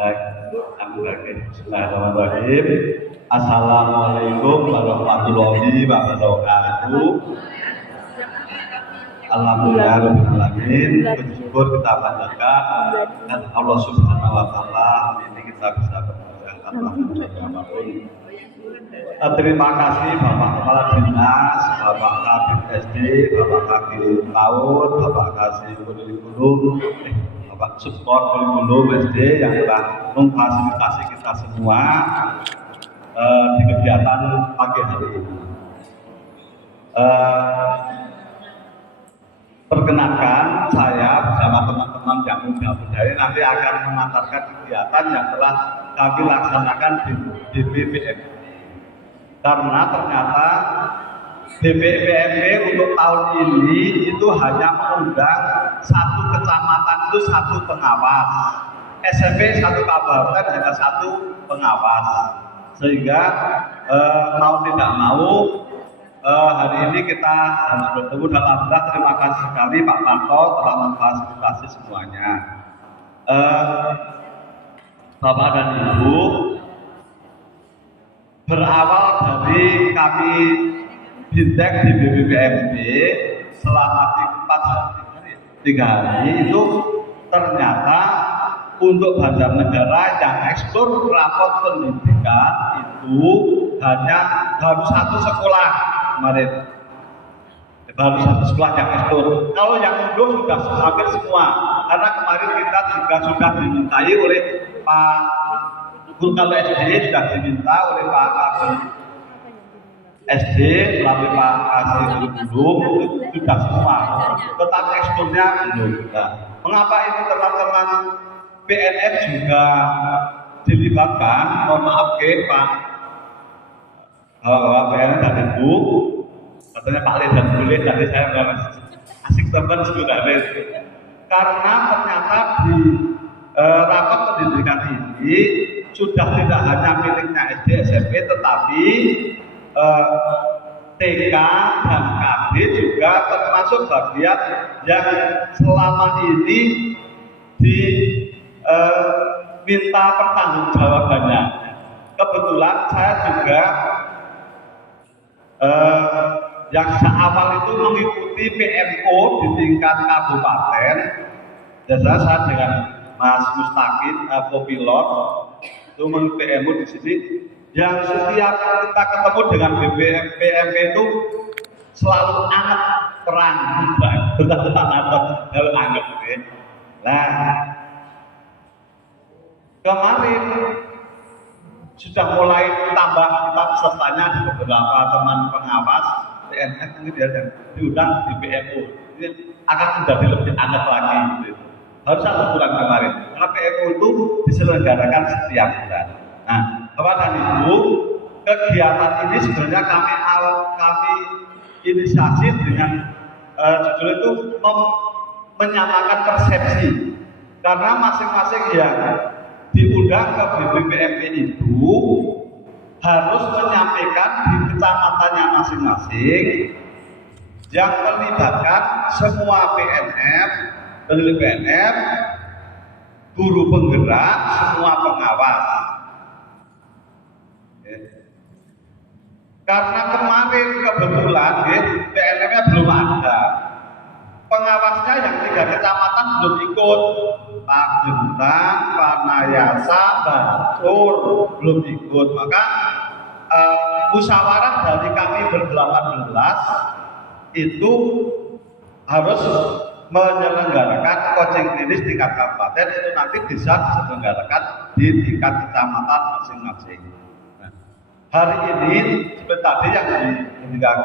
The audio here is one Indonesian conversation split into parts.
Bismillahirrahmanirrahim. Assalamualaikum warahmatullahi wabarakatuh. Alhamdulillahirrahmanirrahim. Bersyukur kita panjatkan dan Allah Subhanahu wa Ta'ala ini kita bisa bekerja. Terima kasih Bapak Kepala Dinas, Bapak Kabid SD, Bapak Kabid PAUD, Bapak Kasih Guru, Bapak Support Guru SD yang telah memfasilitasi kita semua di kegiatan pagi hari ini. Perkenalkan, saya bersama teman-teman yang muda-muda ini nanti akan mengantarkan kegiatan yang telah kami laksanakan di BPMP. Karena ternyata BPMP untuk tahun ini itu hanya mengundang satu kecamatan itu satu pengawas, SMP satu kabupaten hanya satu pengawas, sehingga mau tidak mau hari ini kita harus bertemu dan alhamdulillah terima kasih sekali Pak Tanto telah memfasilitasi semuanya. Bapak dan Ibu, berawal dari kami bintek di BPMP selama 3 hari itu ternyata untuk Banjarnegara yang ekspor rapot pendidikan itu hanya baru satu sekolah kemarin, baru satu sekolah yang ekspor. Kalau yang unduh sudah hampir semua, karena kemarin kita juga sudah dimintai oleh Pak Guru kalau SD sudah diminta oleh Pak Kasih SD melalui Pak Kasih Guru sudah semua, tetapi ekspornya belum. Nah, mengapa ini teman-teman PNF juga dilibatkan? Mohon maaf Pak PNF dan Ibu, katanya Pak Le dan Bu Le, tadi saya asik teman sebenarnya. Karena ternyata di rapat pendidikan ini sudah tidak hanya miliknya SD SMP, tetapi TK dan KB juga termasuk bagian yang selama ini diminta pertanggungjawabannya. Kebetulan saya juga yang seawal itu mengikuti PMO di tingkat kabupaten. Biasanya saya dengan Mas Mustaqim, Kopilot itu mengikuti PMO di sini. Yang setiap kita ketemu dengan BPMP itu selalu anget perang, betul anget. Nah, kemarin sudah mulai tambah kita pesertanya di beberapa teman pengawas PNF yang diundang di PMO. Ini akan menjadi lebih anget lagi. Gitu. Baru 1 bulan kemarin, karena PMO itu diselenggarakan setiap bulan. Nah, Bapak dan Ibu, kegiatan ini sebenarnya kami inisiasi dengan judul itu menyamakan persepsi, karena masing-masing yang diundang ke BPMP itu harus menyampaikan di kecamatannya masing-masing yang melibatkan semua PNF, peneliti PNF, guru penggerak, semua pengawas. Karena kemarin kebetulan PNF-nya belum ada, pengawasnya yang 3 kecamatan belum ikut, Pak Gentang, Pak Nayasa, Batur belum ikut. Maka musyawarah dari kami ber-18 itu harus menyelenggarakan coaching klinis tingkat kabupaten, itu nanti bisa diselenggarakan di tingkat kecamatan masing-masing. Nah, hari ini seperti tadi yang diinginkan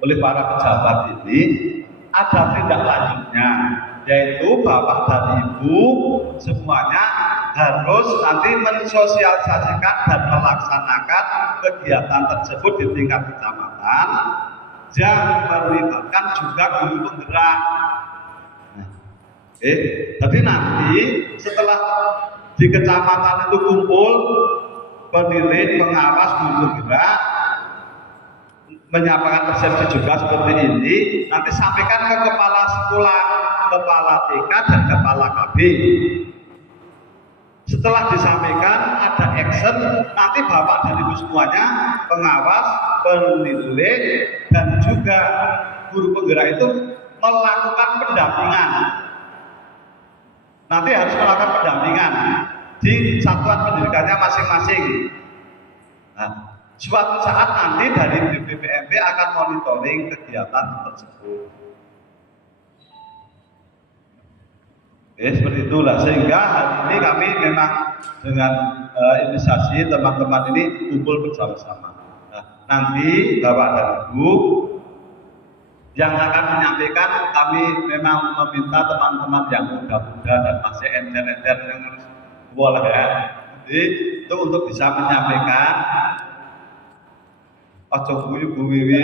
oleh para pejabat ini ada tindak lanjutnya, yaitu Bapak dan Ibu semuanya harus nanti mensosialisasikan dan melaksanakan kegiatan tersebut di tingkat kecamatan yang melibatkan juga guru penggerak. Jadi nanti setelah di kecamatan itu kumpul penilai, pengawas, guru penggerak, menyampaikan persepsi juga seperti ini, nanti sampaikan ke kepala sekolah, kepala TK dan kepala KB. Setelah disampaikan ada action, nanti Bapak dan Ibu semuanya, pengawas, penilai, dan juga guru penggerak itu melakukan pendampingan. Nanti harus melakukan pendampingan di satuan pendidikannya masing-masing. Nah, suatu saat nanti dari BPMP akan monitoring kegiatan tersebut. Seperti itulah, sehingga hari ini kami memang dengan inisiasi teman-teman ini kumpul bersama-sama. Nah, nanti Bapak dan Ibu yang akan menyampaikan, kami memang meminta teman-teman yang muda-muda dan masih encer-encer yang boleh ya. Jadi itu untuk bisa menyampaikan. Ojo guyu-guyu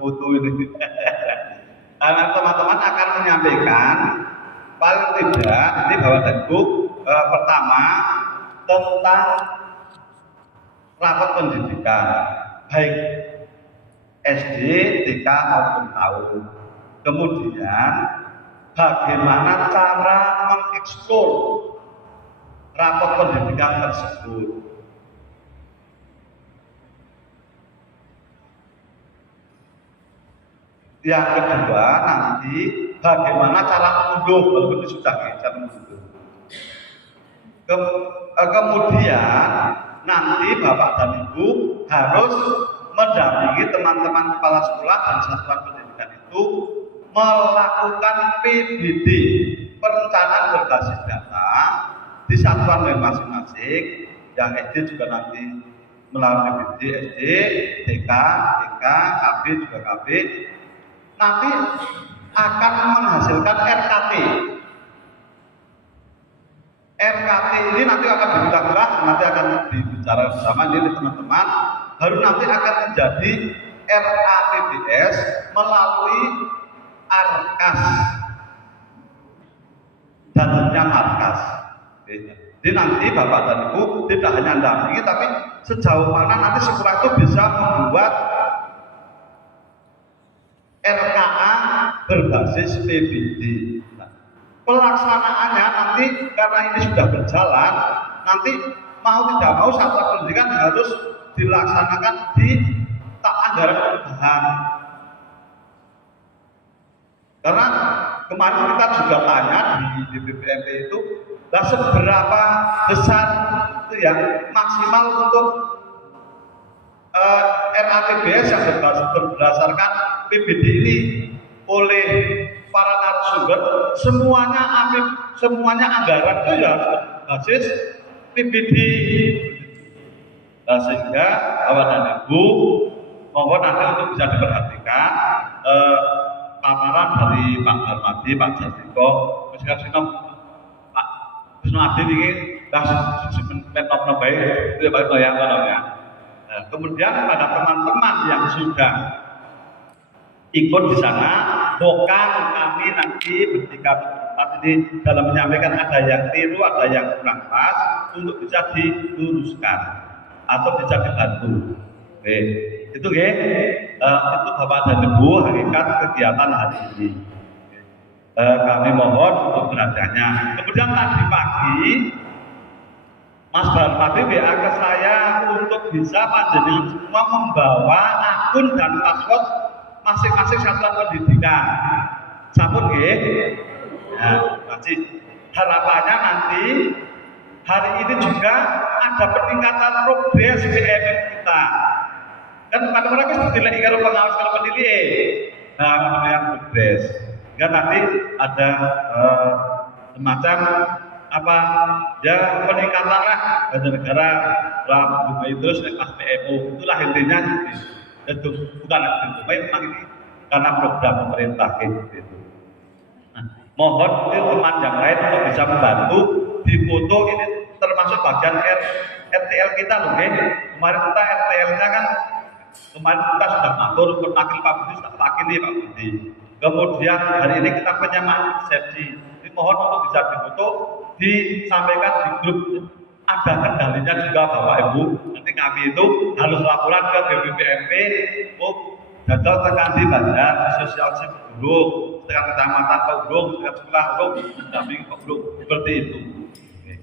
foto ini. Karena teman-teman akan menyampaikan paling tidak ini Bapak dan Ibu pertama tentang rapat pendidikan baik SD, TK maupun PAUD. Kemudian bagaimana cara mengeksplor rapat pendidikan tersebut. Yang kedua nanti bagaimana cara mengunduh, walaupun ini sudah cara mengunduh. Kemudian nanti Bapak dan Ibu harus mendampingi teman-teman kepala sekolah dan satuan pendidikan itu melakukan PBD, perencanaan berbasis data di satuan masing-masing. Yang SD juga nanti melalui PBD SD, TK, KB juga KB. Nanti akan menghasilkan RKT. RKT ini nanti akan dibelah, nanti akan dibicarakan bersama ini teman-teman. Baru nanti akan menjadi RAPBS melalui Arkas dan tentunya Markas. Jadi nanti Bapak dan Ibu tidak hanya mendampingi, tapi sejauh mana nanti sekolah itu bisa membuat RKA berbasis PBD. Nah, pelaksanaannya nanti karena ini sudah berjalan, nanti mau tidak mau satuan pendidikan harus dilaksanakan di anggaran perubahan. Karena kemarin kita juga tanya di BPMP itu, lah seberapa besar itu yang maksimal untuk RAPBS yang berdasarkan PBD ini oleh para narasumber, semuanya anggaran itu ya basis PBD. Nah, sehingga Bapak dan Ibu mohon nanti untuk bisa diperhatikan paparan dari Pak Darmadi, Pak Jatiko, Pak Wisnu Adi ini laptop baik, itu Pak yang ya. Kemudian pada teman-teman yang sudah ikut di sana, bukan kami nanti bertiga berempat ini dalam menyampaikan ada yang keliru, ada yang kurang pas untuk bisa diluruskan atau bisa dibantu. Oke, itu itu Bapak dan Ibu hakikat kegiatan hari ini. Kami mohon untuk perhatiannya. Kemudian tadi pagi Mas Darmadi WA ke saya untuk bisa panjenengan semua membawa akun dan password masing-masing satuan pendidikan. Sampun nggih? Nah, masih harapannya nanti hari ini juga ada peningkatan progres BPM kita. Kan kadang-kadang itu dinilai kalau pengawas kalau penilai. Nah, kemudian progres. Kan nanti ada semacam apa ya peningkatan lah dari negara dalam terus pas PMO itulah intinya itu bukan itu memang ini karena program pemerintah gitu. Nah, mohon teman yang lain untuk bisa membantu di foto ini termasuk bagian RTL kita loh kemarin kita RTL-nya kan kemarin kita sudah matur wakil Pak Budi sudah wakili Pak Budi. Kemudian hari ini kita penyamaan persepsi. Ini mohon untuk bisa difoto disampaikan di grup. Ada kendalinya juga Bapak Ibu. Nanti kami itu harus laporan ke BPMP. Gagal tekan di Bandar Sosial Burung, tekan kecamatan Burung, tekan sekolah Burung, mendampingi Burung seperti itu.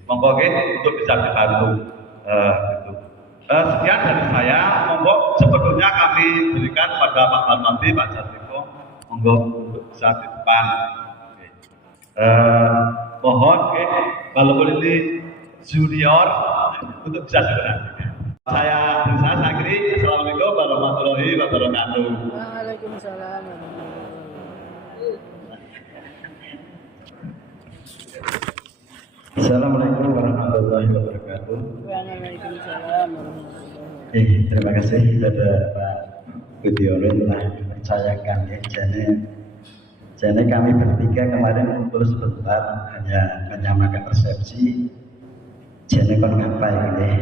Monggo untuk bisa dibantu. Gitu. Sekian dari saya. Monggo sebetulnya kami berikan pada Pak Harmadi, Pak Jatiko, monggo untuk bisa di depan. Mohon walaupun ini junior untuk bisa segera. Saya akhiri. Assalamualaikum warahmatullahi wabarakatuh. Waalaikumsalam. Assalamualaikum warahmatullahi wabarakatuh. Waalaikumsalam warahmatullahi. Terima kasih kepada Pak Budiono telah dipercayakan ya. Jadi kami bertiga kemarin kumpul sebentar hanya menyamakan persepsi. Jadi kon ngapain ini?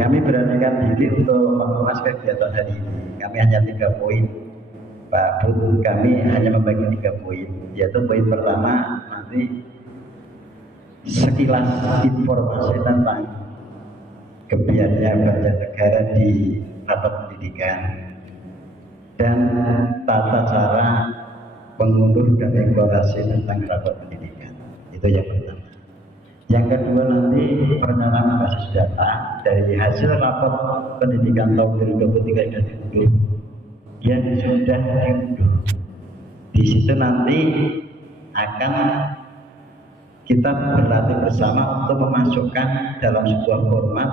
Kami beranikan diri untuk mengemas kegiatan hari ini. Kami hanya 3 poin. Pak Bud, kami hanya membagi 3 poin. Yaitu poin pertama nanti sekilas informasi tentang kebijakan kerja negara di rapat pendidikan dan tata cara pengunduh dan evaluasi tentang rapat pendidikan. Itu yang pertama. Yang kedua nanti pernyataan basis data dari hasil rapat pendidikan tahun 2023 dan diunduh yang sudah diunduh. Di situ nanti akan kita berlatih bersama untuk memasukkan dalam sebuah format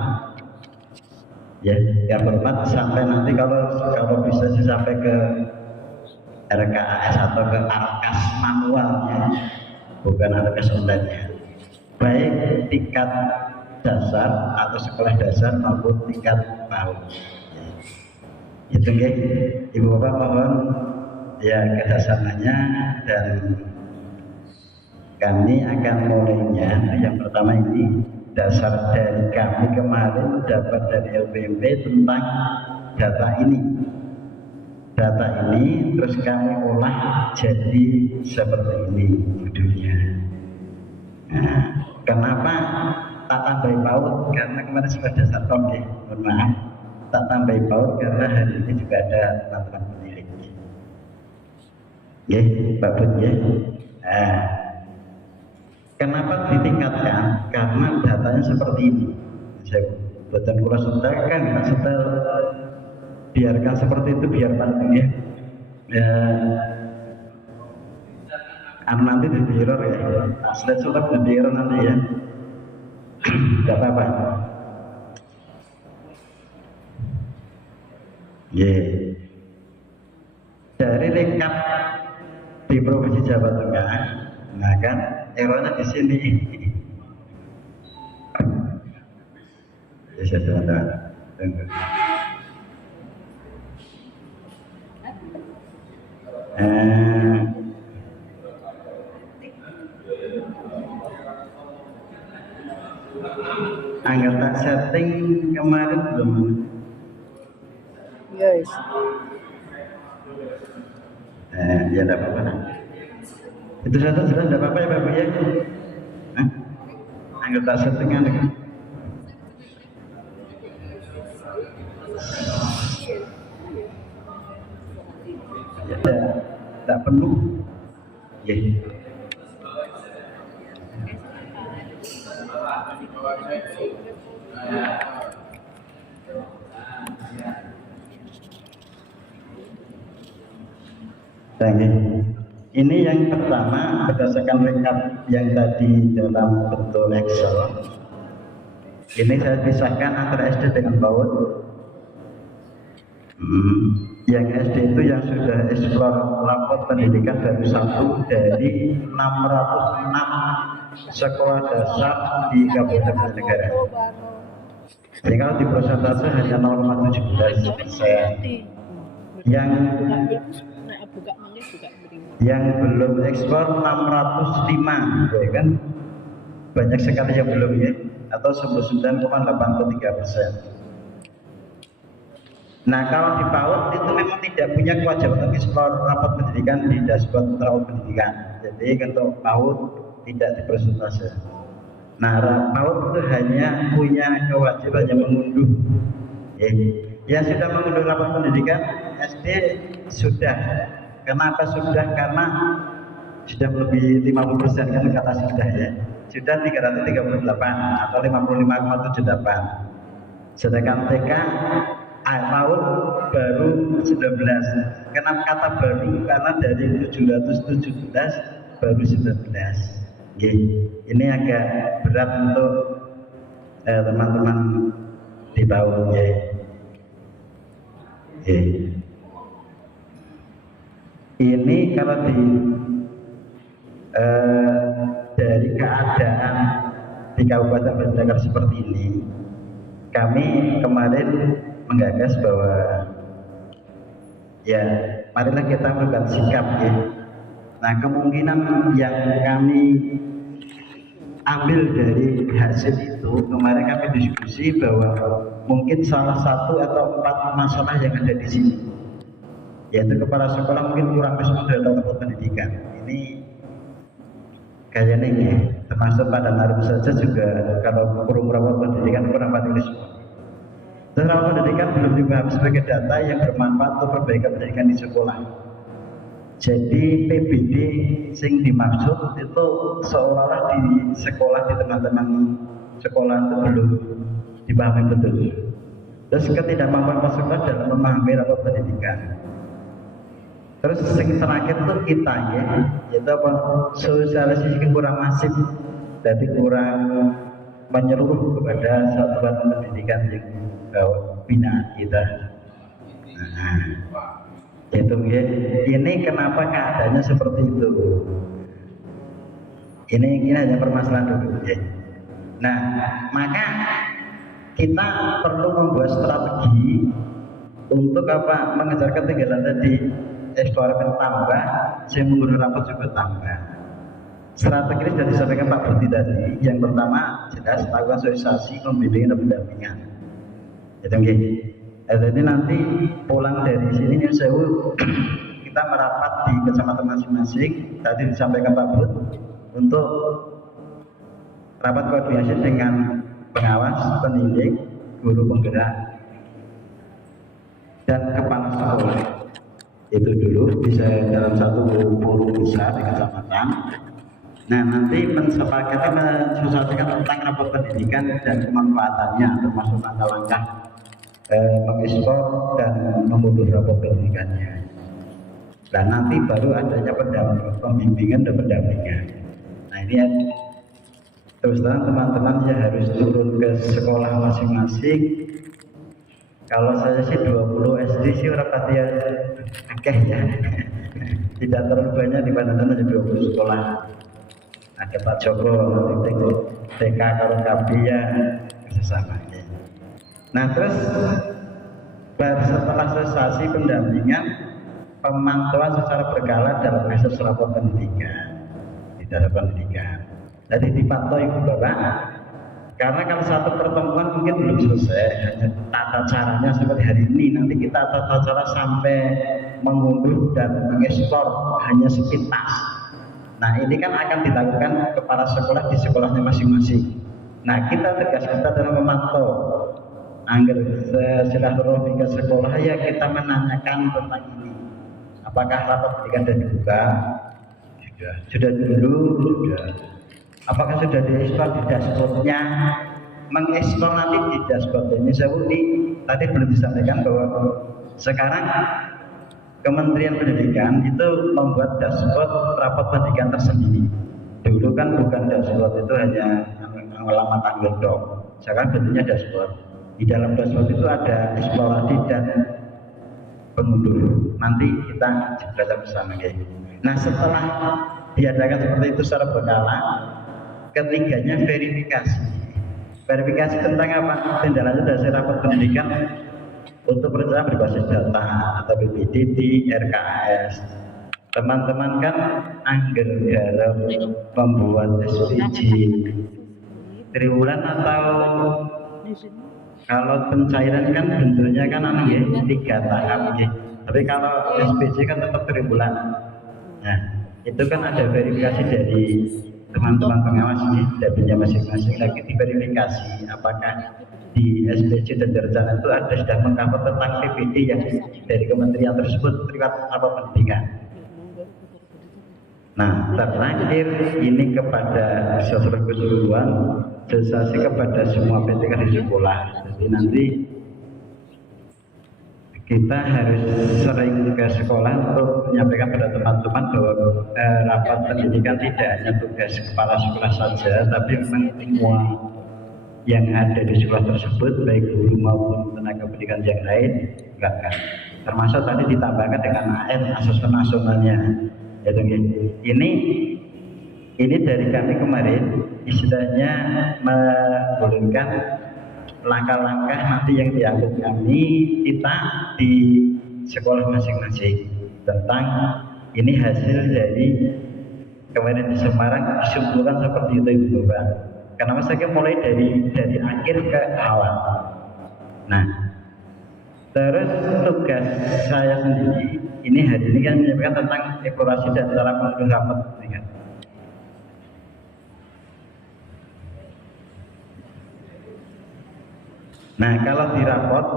ya format sampai nanti kalau bisa sih sampai ke RKAS atau ke Arkas manualnya, bukan Arkas online-nya, baik tingkat dasar atau sekolah dasar maupun tingkat PAUD. Itu Ibu Bapak mohon ya kedasangannya, dan kami akan mulainya. Yang pertama ini dasar dari kami kemarin dapat dari LPMP tentang data ini. Data ini terus kami olah jadi seperti ini judulnya. Nah, kenapa tak tambahi PAUD? Karena kemarin sudah dasar tom ya, mohon maaf. Tak tambahi PAUD karena hari ini juga ada teman-teman pemilik. Pak Bud ya. Nah, kenapa ditingkatkan? Karena datanya seperti ini. Saya buatan kurang kan setel biarkan seperti itu biar penting ya. Nanti di error ya. Slide sudah di error nanti ya. Tidak apa-apa. Dari rekap di Provinsi Jawa Tengah, nah kan errornya di sini. Ya, saya tunggu. Anggota setting kemarin belum. Guys. Ya tidak apa-apa. Itu satu jelas tidak apa-apa ya Bapak ya. Anggota settingan. Ya, tidak penuh. Ya. Ini yang pertama berdasarkan rekap yang tadi dalam bentuk Excel. Ini saya pisahkan antara SD dengan PAUD. Yang SD itu yang sudah explore rapor pendidikan baru 1 dari 606 sekolah dasar di Kabupaten Negara. Jadi kalau di persentase hanya 0,17%. Yang belum ekspor 605 ya kan, banyak sekali yang belum ya, atau 99,83%. Nah kalau di PAUD itu memang tidak punya kewajiban ekspor rapor pendidikan di dashboard rapor pendidikan. Jadi untuk PAUD tidak dipersentase. Nah PAUD itu hanya punya kewajiban yang mengunduh. Yang sudah mengunduh rapor pendidikan SD sudah. Kenapa sudah? Karena sudah lebih 50% kan kata sudah ya. sudah 338 atau 55,78. Sedangkan TK PAUD baru 19. Kenapa kata baru? Karena dari 717 baru 19. Ini agak berat untuk teman-teman di PAUD ya. Ini kalau dari keadaan di Kabupaten Banjarnegara seperti ini, kami kemarin menggagas bahwa ya marilah kita melakukan sikap ya. Nah, kemungkinan yang kami ambil dari hasil itu, kemarin kami diskusi bahwa mungkin salah satu atau 4 masalah yang ada di sini, yaitu kepala sekolah mungkin kurang respon terhadap pendidikan. Ini kayaknya ini termasuk pada narum saja juga, kalau kurang merawat pendidikan kurang patuh respon. Dan merawat pendidikan belum dipahami sebagai data yang bermanfaat untuk perbaikan pendidikan di sekolah. Jadi PBD sing dimaksud itu seolah-olah di sekolah, di teman-teman sekolah itu belum dipahami betul. Terus ketidakmampuan sekolah dalam memahami rapat pendidikan. Terus yang terakhir tuh kita ya, itu apa, sosialisasi kurang masif, jadi kurang menyeluruh kepada satuan pendidikan yang binaan kita. Nah, itu ya. Ini kenapa keadaannya seperti itu? Ini hanya permasalahan dulu ya. Nah, maka kita perlu membuat strategi untuk apa? Mengejar ketinggalan tadi. Eksperimen tambah, saya menggunakan rapat juga tambah. Strategi ini sudah disampaikan Pak Budi tadi. Yang pertama jelas lakukan sosialisasi, pembimbingan dan pendampingan. Jadi nanti pulang dari sini kita merapat di kecamatan masing-masing. Tadi disampaikan Pak Budi untuk rapat koordinasi dengan pengawas, pendidik, guru penggerak, dan kepala sekolah. Itu dulu bisa dalam satu forum besar di kecamatan. Nah, nanti mensepakati mensosialisasikan tentang rapat pendidikan dan kemanfaatannya, termasuk langkah-langkah mengekspor dan memundur rapat pendidikannya. Dan nanti baru adanya pembimbingan dan pendampingan. Nah, ini ya, terus terang teman-teman ya harus turun ke sekolah masing-masing. Kalau saya sih 20 SD sih rapat ya akeh ya. Tidak terlalu banyak dibandingkan dengan 20 sekolah. Ada Pak Joko, nanti TK kalau KB ya sesama. Nah, terus setelah sosialisasi pendampingan, pemantauan secara berkala dalam proses rapat pendidikan di dalam pendidikan. Jadi dipantau Ibu Bapak. Karena kalau satu pertemuan mungkin belum selesai, hanya tata caranya seperti hari ini. Nanti kita tata cara sampai mengunduh dan mengekspor hanya sepintas. Nah, ini kan akan dilakukan kepala sekolah di sekolahnya masing-masing. Nah, kita tegas kita dalam memantau. Angger silaturahmi ke sekolah ya kita menanyakan tentang ini. Apakah rapat pendidikan sudah dibuka? Sudah dulu, sudah. Apakah sudah diekspor di dashboardnya? Mengekspor nanti di dashboard ini tadi belum disampaikan bahwa sekarang Kementerian Pendidikan itu membuat dashboard rapat pendidikan tersendiri. Dulu kan bukan dashboard, itu hanya alamat anggendok. Sekarang bentuknya dashboard. Di dalam dashboard itu ada eksplorasi dan pengunduh. Nanti kita belajar bersama guys. Nah, setelah diadakan seperti itu secara berkala, ketiganya verifikasi. Verifikasi tentang apa? Tindak lanjut hasil rapat pendidikan untuk perencanaan berbasis data atau BPDT, RKAS. Teman-teman kan angger dalam membuat SPJ triwulan atau kalau pencairan kan bentuknya kan 3 tahap ya. Tapi kalau SPJ kan tetap triwulan. Nah, itu kan ada verifikasi dari teman-teman pengawas ini, dapilnya masing-masing lagi diverifikasi apakah di SPJ dan rencana itu ada sudah mengcover tentang PPD yang dari kementerian tersebut terkait apa pendidikan. Nah, terakhir ini kepada secara keseluruhan sosialisasi kepada semua PTK di sekolah. Jadi nanti kita harus sering ke sekolah untuk menyampaikan pada teman-teman bahwa rapat pendidikan tidak hanya tugas kepala sekolah saja, tapi memang semua yang ada di sekolah tersebut, baik guru maupun tenaga pendidikan yang lain, enggak. Termasuk tadi ditambahkan dengan AN, asesmen nasionalnya. Ini dari kami kemarin, istilahnya membolehkan langkah-langkah nanti yang diambil kami kita di sekolah masing-masing tentang ini hasil dari kemarin di Semarang disimpulkan seperti itu Ibu Bapak. Kenapa saya mulai dari akhir ke awal. Nah, terus tugas saya sendiri ini hari ini kan menyampaikan tentang evaluasi dan cara mengunduh rapat. Nah, kalau di rapot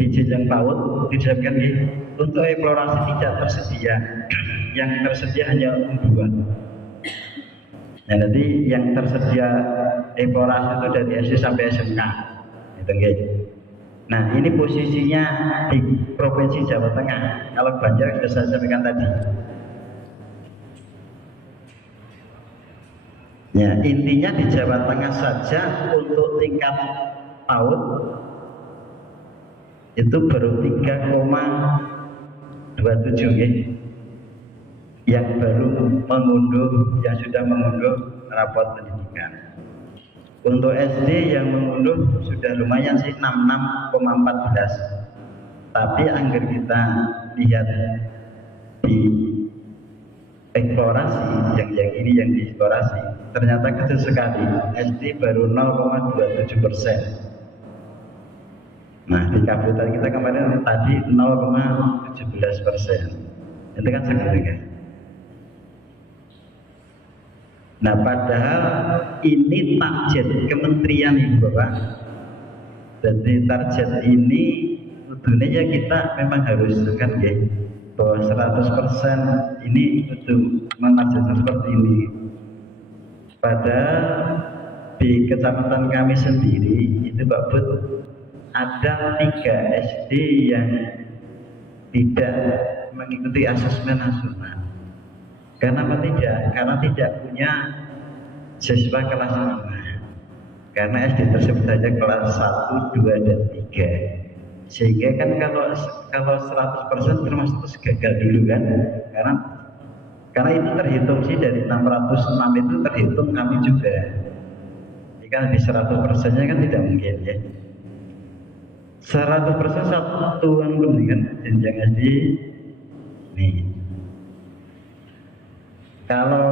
di jenjang PAUD disebutkan untuk eksplorasi tidak tersedia, yang tersedia hanya dua. Nah, nanti yang tersedia eksplorasi itu dari SD sampai SMK, gitu. Nah, ini posisinya di Provinsi Jawa Tengah. Kalau Banjar sudah saya sampaikan tadi. Ya, intinya di Jawa Tengah saja untuk tingkat PAUD itu baru 3,27 ya, yang baru mengunduh, yang sudah mengunduh raport pendidikan. Untuk SD yang mengunduh sudah lumayan sih 66,14. Tapi anggar kita lihat di eksplorasi yang ini yang dieksplorasi ternyata kecil sekali. SD baru 0,27%. Nah, di kabupaten kita kemarin tadi 0,17%. Itu kan segitu. Nah, padahal ini target kementerian Ibu Bapak. Jadi target ini tentunya kita memang harus kan ya, bahwa 100% ini untuk menargetkan seperti ini. Padahal di kecamatan kami sendiri itu Pak Bud ada 3 SD yang tidak mengikuti asesmen nasional. Kenapa tidak? Karena tidak punya siswa kelas 5. Karena SD tersebut hanya kelas 1, 2, dan 3. Sehingga kan kalau 100% termasuk gagal dulu kan? Karena itu terhitung sih dari 606 itu terhitung kami juga. Jadi kan di 100%-nya kan tidak mungkin ya. 100% satuan pendidikan jenjang SD nih. Kalau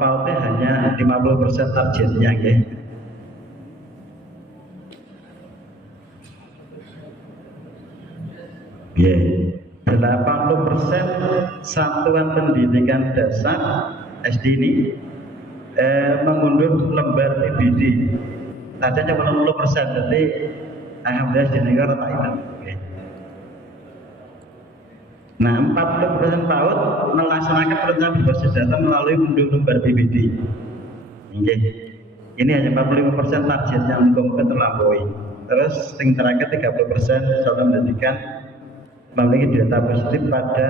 PAUD hanya 50% targetnya ya. Ya, 80% satuan pendidikan dasar SD ini mengunduh lembar PBD. Tadi hanya 60%, jadi alhamdulillah di negara tak itu. Nah, 40% PAUD melaksanakan perencanaan berbasis data melalui unduh lembar PBD. Ini hanya 45% target yang mungkin terlampaui. Terus yang terakhir 30% satuan pendidikan memiliki data positif pada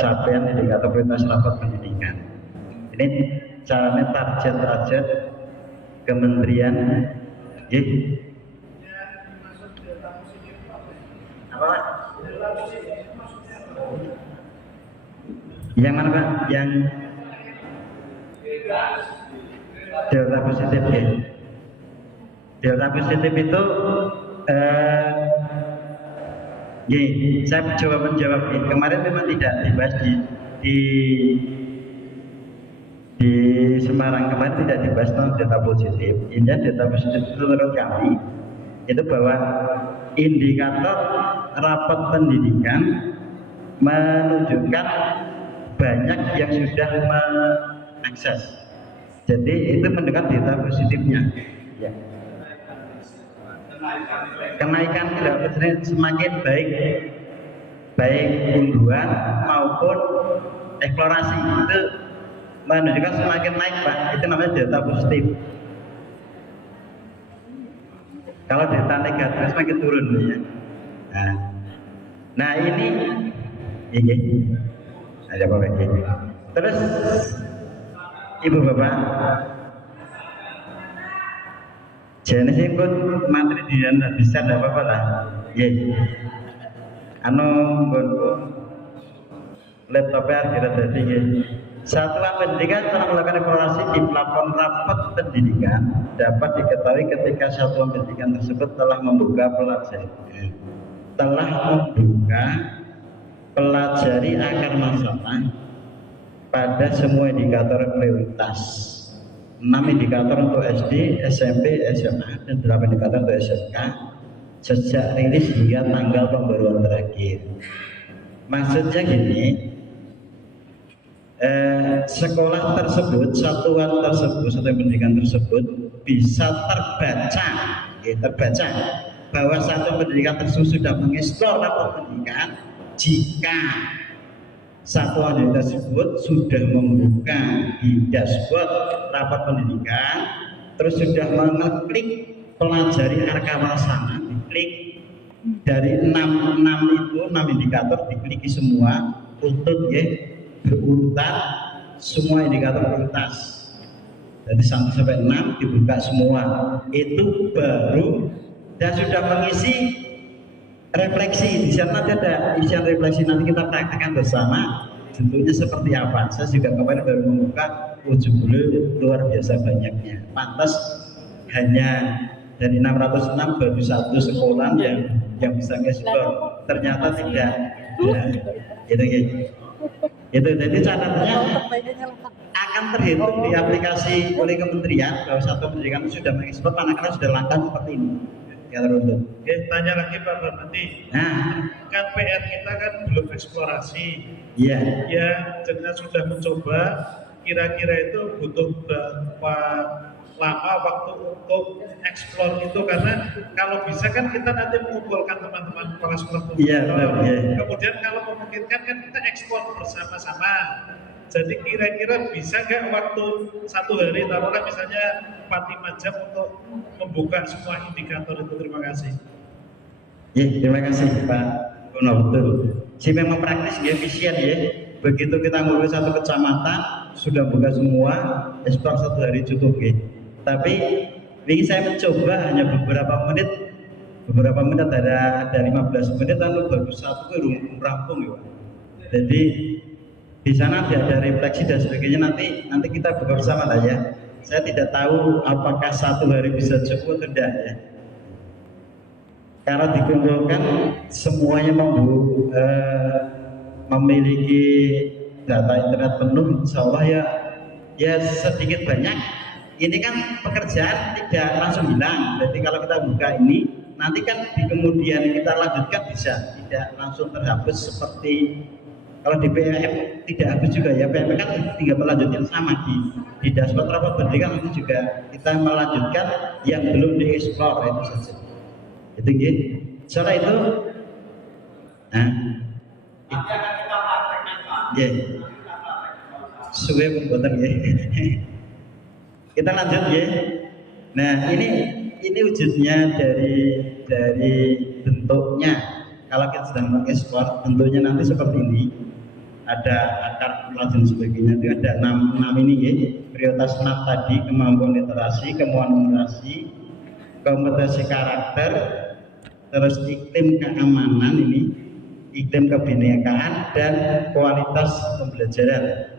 capaian indikator prioritas rapat pendidikan. Ini caranya target kementerian. Apa? Yang mana Pak? Yang delta positif ya. Delta positif itu saya coba menjawab ya. Kemarin memang tidak dibahas di Semarang, kemarin tidak dibahas tentang delta positif. Intinya delta positif itu menurut kami itu bahwa indikator rapat pendidikan menunjukkan banyak yang sudah mengakses. Jadi itu menunjukkan delta positifnya. Ya. Kenaikan delta positif semakin baik unduhan maupun eksplorasi itu menunjukkan semakin naik Pak, itu namanya delta positif. Kalau delta negatif semakin turun ya. Nah ini ada apa lagi? Terus ibu bapak, jadi sih pun materi di dalam bisa tidak apa-apa lah. Laptopnya kita tadi Satuan pendidikan telah melakukan evaluasi di plafon rapat pendidikan. Dapat diketahui ketika satuan pendidikan tersebut telah membuka pelajari akar masalah pada semua indikator prioritas. 6 indikator untuk SD, SMP, SMA, dan 8 indikator untuk SMK sejak rilis hingga tanggal pembaruan terakhir. Maksudnya gini, sekolah tersebut, satuan pendidikan tersebut bisa terbaca bahwa satuan pendidikan tersebut sudah mengeksplor rapor pendidikan jika satuan pendidikan tersebut sudah membuka di dashboard rapor pendidikan, terus sudah mengeklik pelajari akar masalah, diklik dari 6 indikator dikliki semua untuk berurutan semua indikator prioritas. Jadi 1 sampai 6 dibuka semua. Itu baru dan sudah mengisi refleksi. Di sana ada isian refleksi, nanti kita praktekkan bersama bentuknya seperti apa. Saya juga kemarin baru membuka judul luar biasa banyaknya. Pantas hanya dari 606 baru 1 sekolah yang bisa nge-explore. Ternyata tidak. Itu jadi catatannya akan terhitung di aplikasi oleh kementerian bahwa satu pendidikan itu sudah mengekspor manakala sudah langkah seperti ini ya teruntuk. Oke, tanya lagi Pak Bernardi. Kan PR kita kan belum eksplorasi. Iya. Ya, jadi sudah mencoba. Kira-kira itu butuh berapa lama waktu untuk eksplor itu, karena kalau bisa kan kita nanti mengumpulkan teman-teman kepala sekolah. Iya, benar. Ya. Kemudian kalau memungkinkan kan kita ekspor bersama-sama. Jadi kira-kira bisa nggak waktu 1 hari, taruhlah misalnya 4-5 jam untuk membuka semua indikator itu? Terima kasih. Ya, terima kasih Pak Kuno, betul. Si memang praktis ya, efisien ya. Begitu kita ngurus 1 kecamatan sudah buka semua, ekspor 1 hari cukup ya. Tapi ini saya mencoba hanya beberapa menit ada 15 menit lalu baru 1 rampung ya. Jadi di sana ada refleksi dan sebagainya, nanti kita buka bersama lah ya. Saya tidak tahu apakah 1 hari bisa cukup atau tidak ya. Karena dikumpulkan semuanya memiliki data internet penuh, insya Allah ya sedikit banyak. Ini kan pekerjaan tidak langsung hilang. Jadi kalau kita buka ini, nanti kan di kemudian kita lanjutkan bisa tidak langsung terhapus seperti kalau di PMM tidak habis juga ya. PMM kan tinggal melanjutkan sama di dashboard rapor pendidikan, nanti juga kita melanjutkan yang belum dieksplor itu saja. Itu gitu. Setelah itu, nanti akan kita praktekkan Pak. Ya. Suwe pembuatan ya. Kita lanjut ya. Nah ini wujudnya dari bentuknya. Kalau kita sedang mengekspor, bentuknya nanti seperti ini. Ada akar dan sebagainya. Ada 6 ini ya. Prioritas 6 tadi, kemampuan literasi, kemampuan numerasi, kompetensi karakter, terus iklim keamanan ini, iklim kebinekaan, dan kualitas pembelajaran.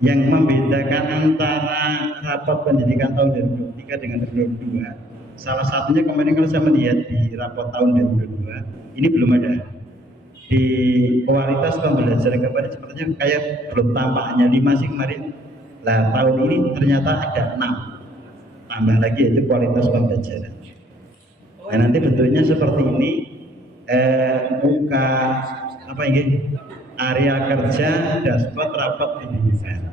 Yang membedakan antara rapor pendidikan tahun 2023 dengan 2022, salah satunya kemarin kalau saya melihat di rapor tahun 2022 ini belum ada. Di kualitas pembelajaran kemarin sepertinya kayak belum tampaknya 5 sih kemarin. Nah tahun ini ternyata ada 6, tambah lagi yaitu kualitas pembelajaran. Nah nanti bentuknya seperti ini, muka apa ini, area kerja, dashboard rapot pendidikan.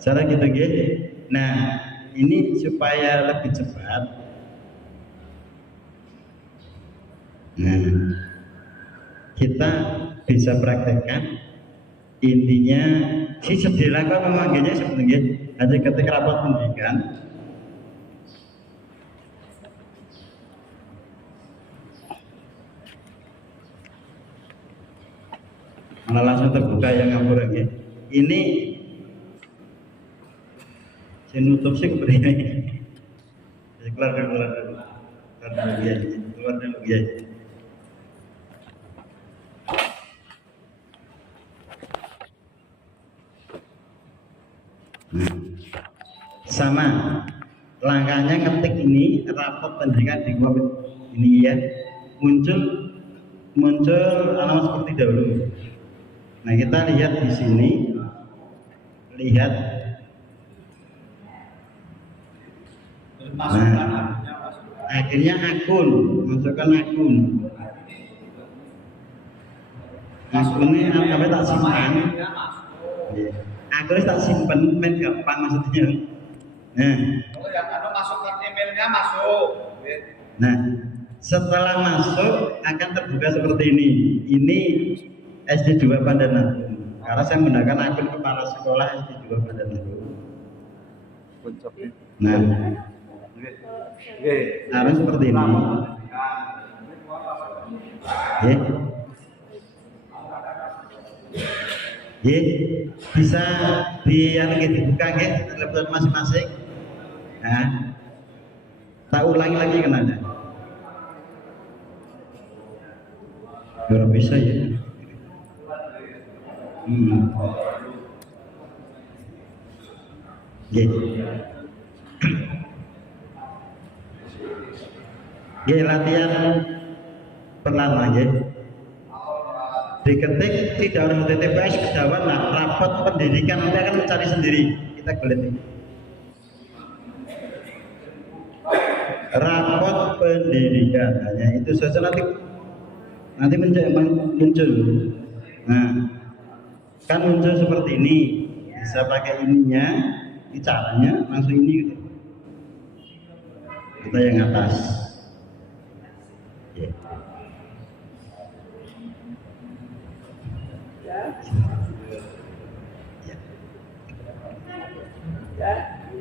Cara gitu gitu. Nah ini supaya lebih cepat. Nah kita bisa praktekkan intinya si sedela kan memanggilnya sebenarnya hanya ketika rapat pendidikan malah langsung terbuka yang ngapur ya. Ini saya nutup sih kemudian keluar dulu ya. Sama langkahnya ngetik ini rapot pendidikan di web ini ya, muncul alamat seperti dahulu. Nah kita lihat di sini, lihat nah, akhirnya akun, masukkan akun. Akunnya apa tak simpan? Akunnya tak simpan, main gampang maksudnya. Nah, yang masukkan emailnya masuk. Nah, setelah masuk akan terbuka seperti ini. Ini SD 2 Pandanarung. Karena saya menggunakan akun kepala sekolah SD 2 Pandanarung. Nah, harus seperti ini. Bisa dibuka ya laptop masing-masing. Nah, tak ulangi lagi kenanya. Kalau bisa ya. Latihan perlahan ya. Diketik tidak harus TTPS kejauhan, nah rapot pendidikan nanti akan mencari sendiri. Kita kulit ini. Rapot pendidikan hanya itu saja nanti muncul. Nah, kan muncul seperti ini. Bisa pakai ininya, ini caranya langsung ini gitu. Kita yang atas.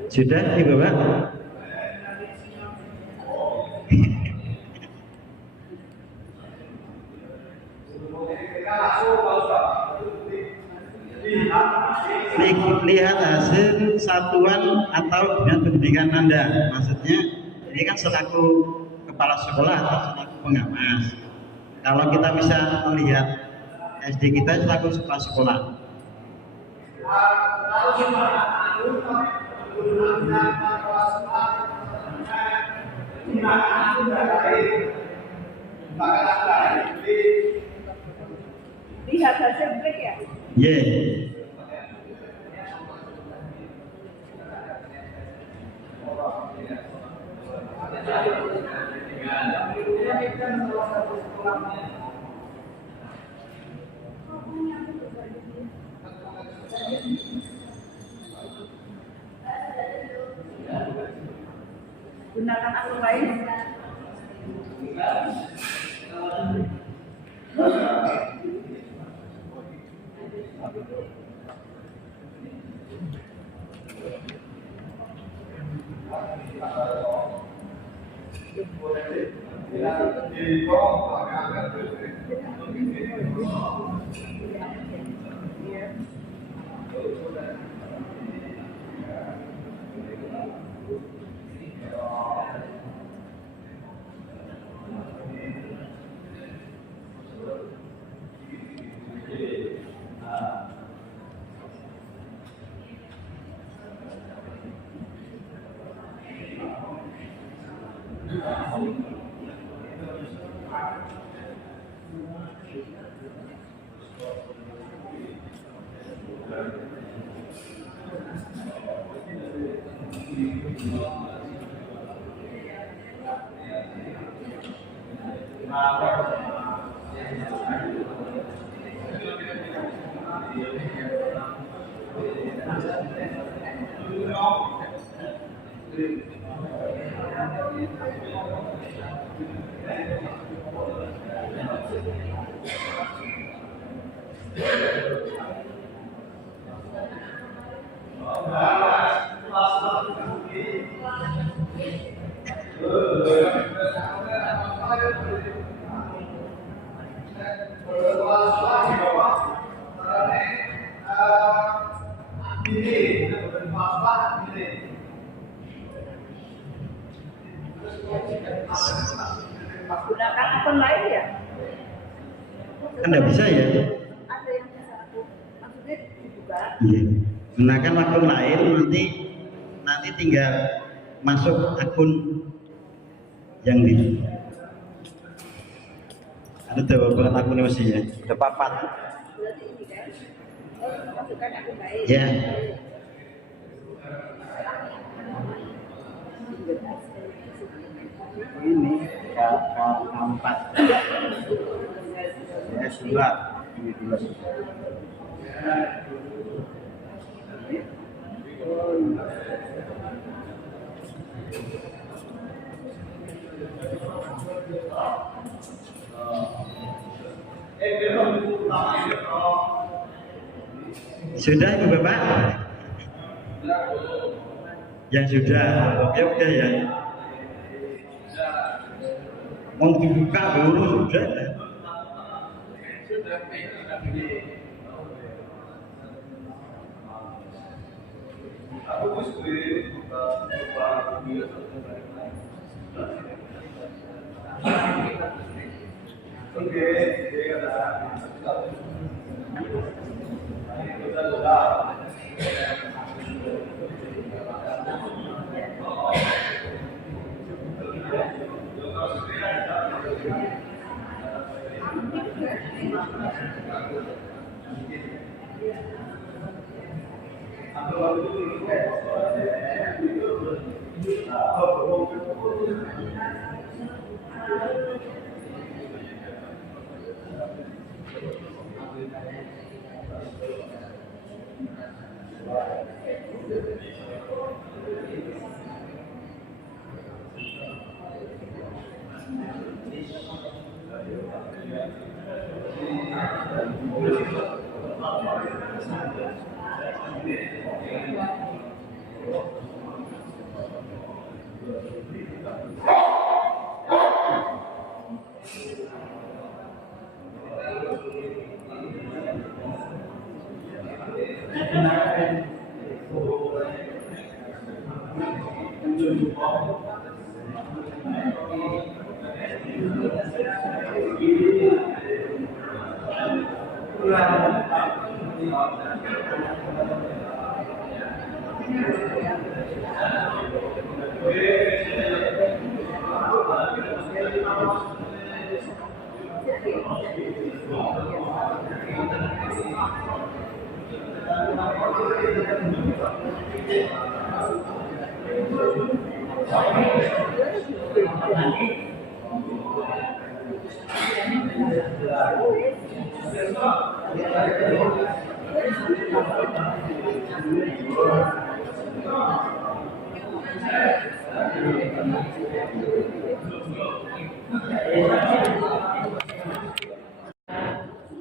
Sudah Ibu Bapak? Lihat hasil satuan atau dengan pendidikan Anda. Maksudnya ini kan selaku kepala sekolah atau selaku pengawas. Kalau kita bisa melihat SD kita selaku kepala sekolah. Lihat hasil break ya? Gunakan akun lain. Gunakan akun lain ya? Kan nggak bisa ya? Ada yang bisa aku, maksudnya dibuka. Iya. Gunakan akun lain, nanti tinggal masuk akun yang di ada bukan akunnya masih ya, ada papat. Berarti ini kan? Oh, masukkan akun lain. Ya. Ini K4 ya surat ini dua surat. Sudah Ibu Bapak? Ya sudah, oke ya. Mau dibuka dulu sudah.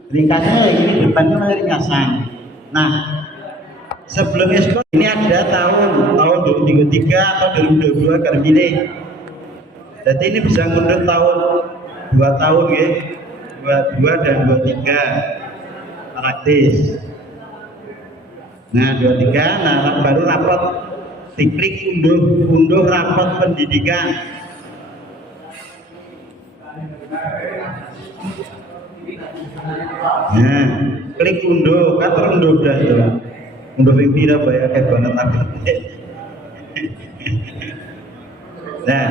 Ringkasnya ini depannya ringkasan. Nah, sebelum ekspor ini ada tahun 2023 atau 2022 kan ini. Jadi ini bisa mundur tahun 2 tahun ya, 22 dan 23 praktis. Nah 23, nah baru rapot diklik unduh rapot pendidikan. Nah, klik unduh, kan terunduh dah tuh. Unduh yang tidak bayar kayak banget apa. Nah,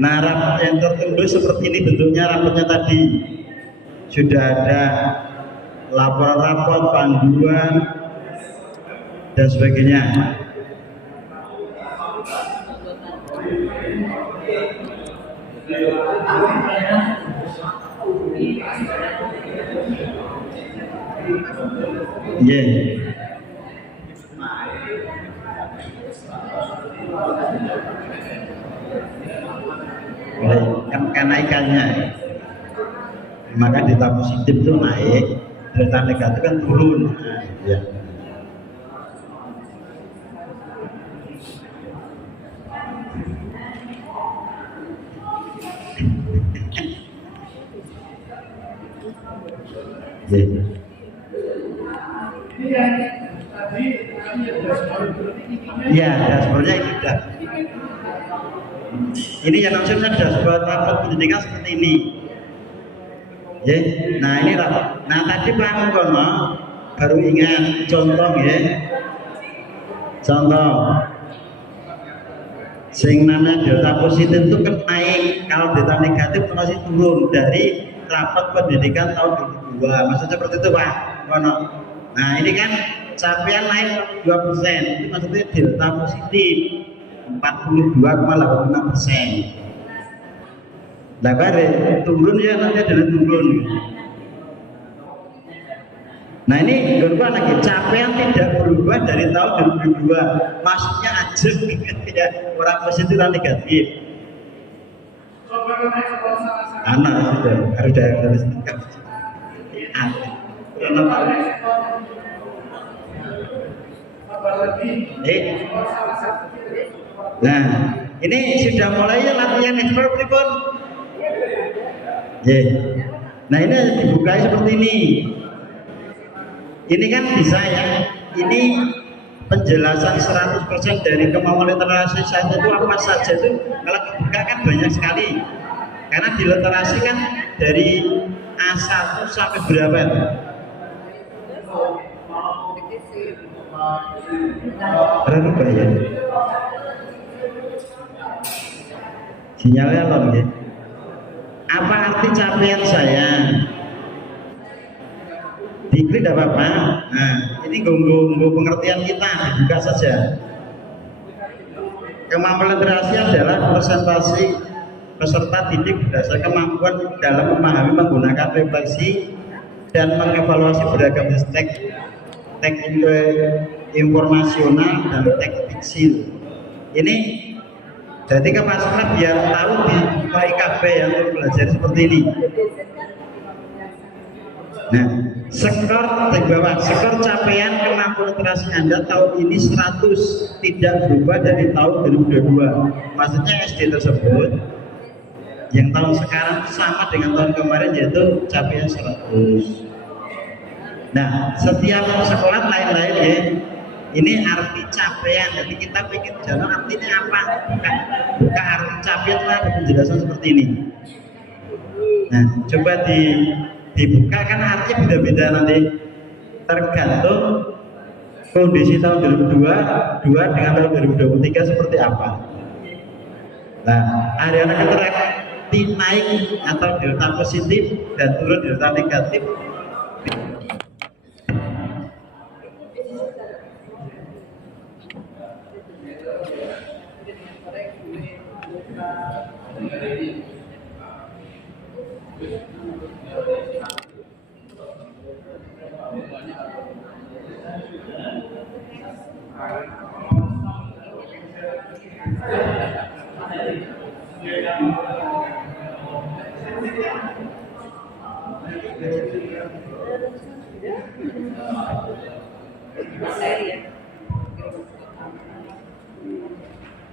nah rapot yang terunduh seperti ini bentuknya rapotnya tadi. Sudah ada laporan rapot, panduan, dan sebagainya. Kenaikannya. maka delta positif itu naik, delta negatif kan turun. Nah, ya. Ya, dashboardnya itu dah. Ini yang maksudnya dashboard rapor pendidikan seperti ini. Ya, nah ini lah. Nah tadi Pak Mungkono baru ingat contoh ya. Contoh, sing namanya delta positif itu kan naik, kalau delta negatif masih turun dari rapat pendidikan tahun 2002. Maksudnya seperti itu Pak Mungkono. Nah ini kan capaian naik 2%, itu maksudnya delta positif 42,85%. Nah bare turun ya nanti adalah turun. Nah ini berubah lagi, capaian tidak berubah dari tahun 2002. Maksudnya aja ya, orang positif dan negatif. Anak sudah harus dari nah ini sudah mulai latihan ekspor pripun. Nah ini dibuka seperti ini. Ini kan bisa ya. Ini penjelasan 100% dari kemampuan literasi saya itu apa saja itu kalau dibuka kan banyak sekali. Karena di literasi kan dari A1 sampai berapa? Berapa ya? Sinyalnya lom ya. Apa arti capaian saya? Diklik tidak apa-apa. Nah, ini gunggu pengertian kita, dibuka saja. Kemampuan literasi adalah presentasi peserta didik berdasarkan kemampuan dalam memahami, menggunakan refleksi dan mengevaluasi beragam teknik informasional dan teknik diksi. Ini jadi kapasitas biar tahu di IKB yang belajar seperti ini. Nah, skor di bawah, skor capaian kemampuan literasi Anda tahun ini 100, tidak berubah dari tahun 2022. Maksudnya SD tersebut yang tahun sekarang sama dengan tahun kemarin, yaitu capaian 100. Nah, setiap sekolah lain-lain ya. Ini arti capaian. Jadi kita ingin jalan artinya apa? Bukan arti capaian, ada penjelasan seperti ini. Nah, coba dibuka kan artinya beda-beda nanti. Tergantung kondisi tahun 2022 dengan tahun 2023 seperti apa. Nah, ada yang akan naik atau delta positif dan turun delta negatif.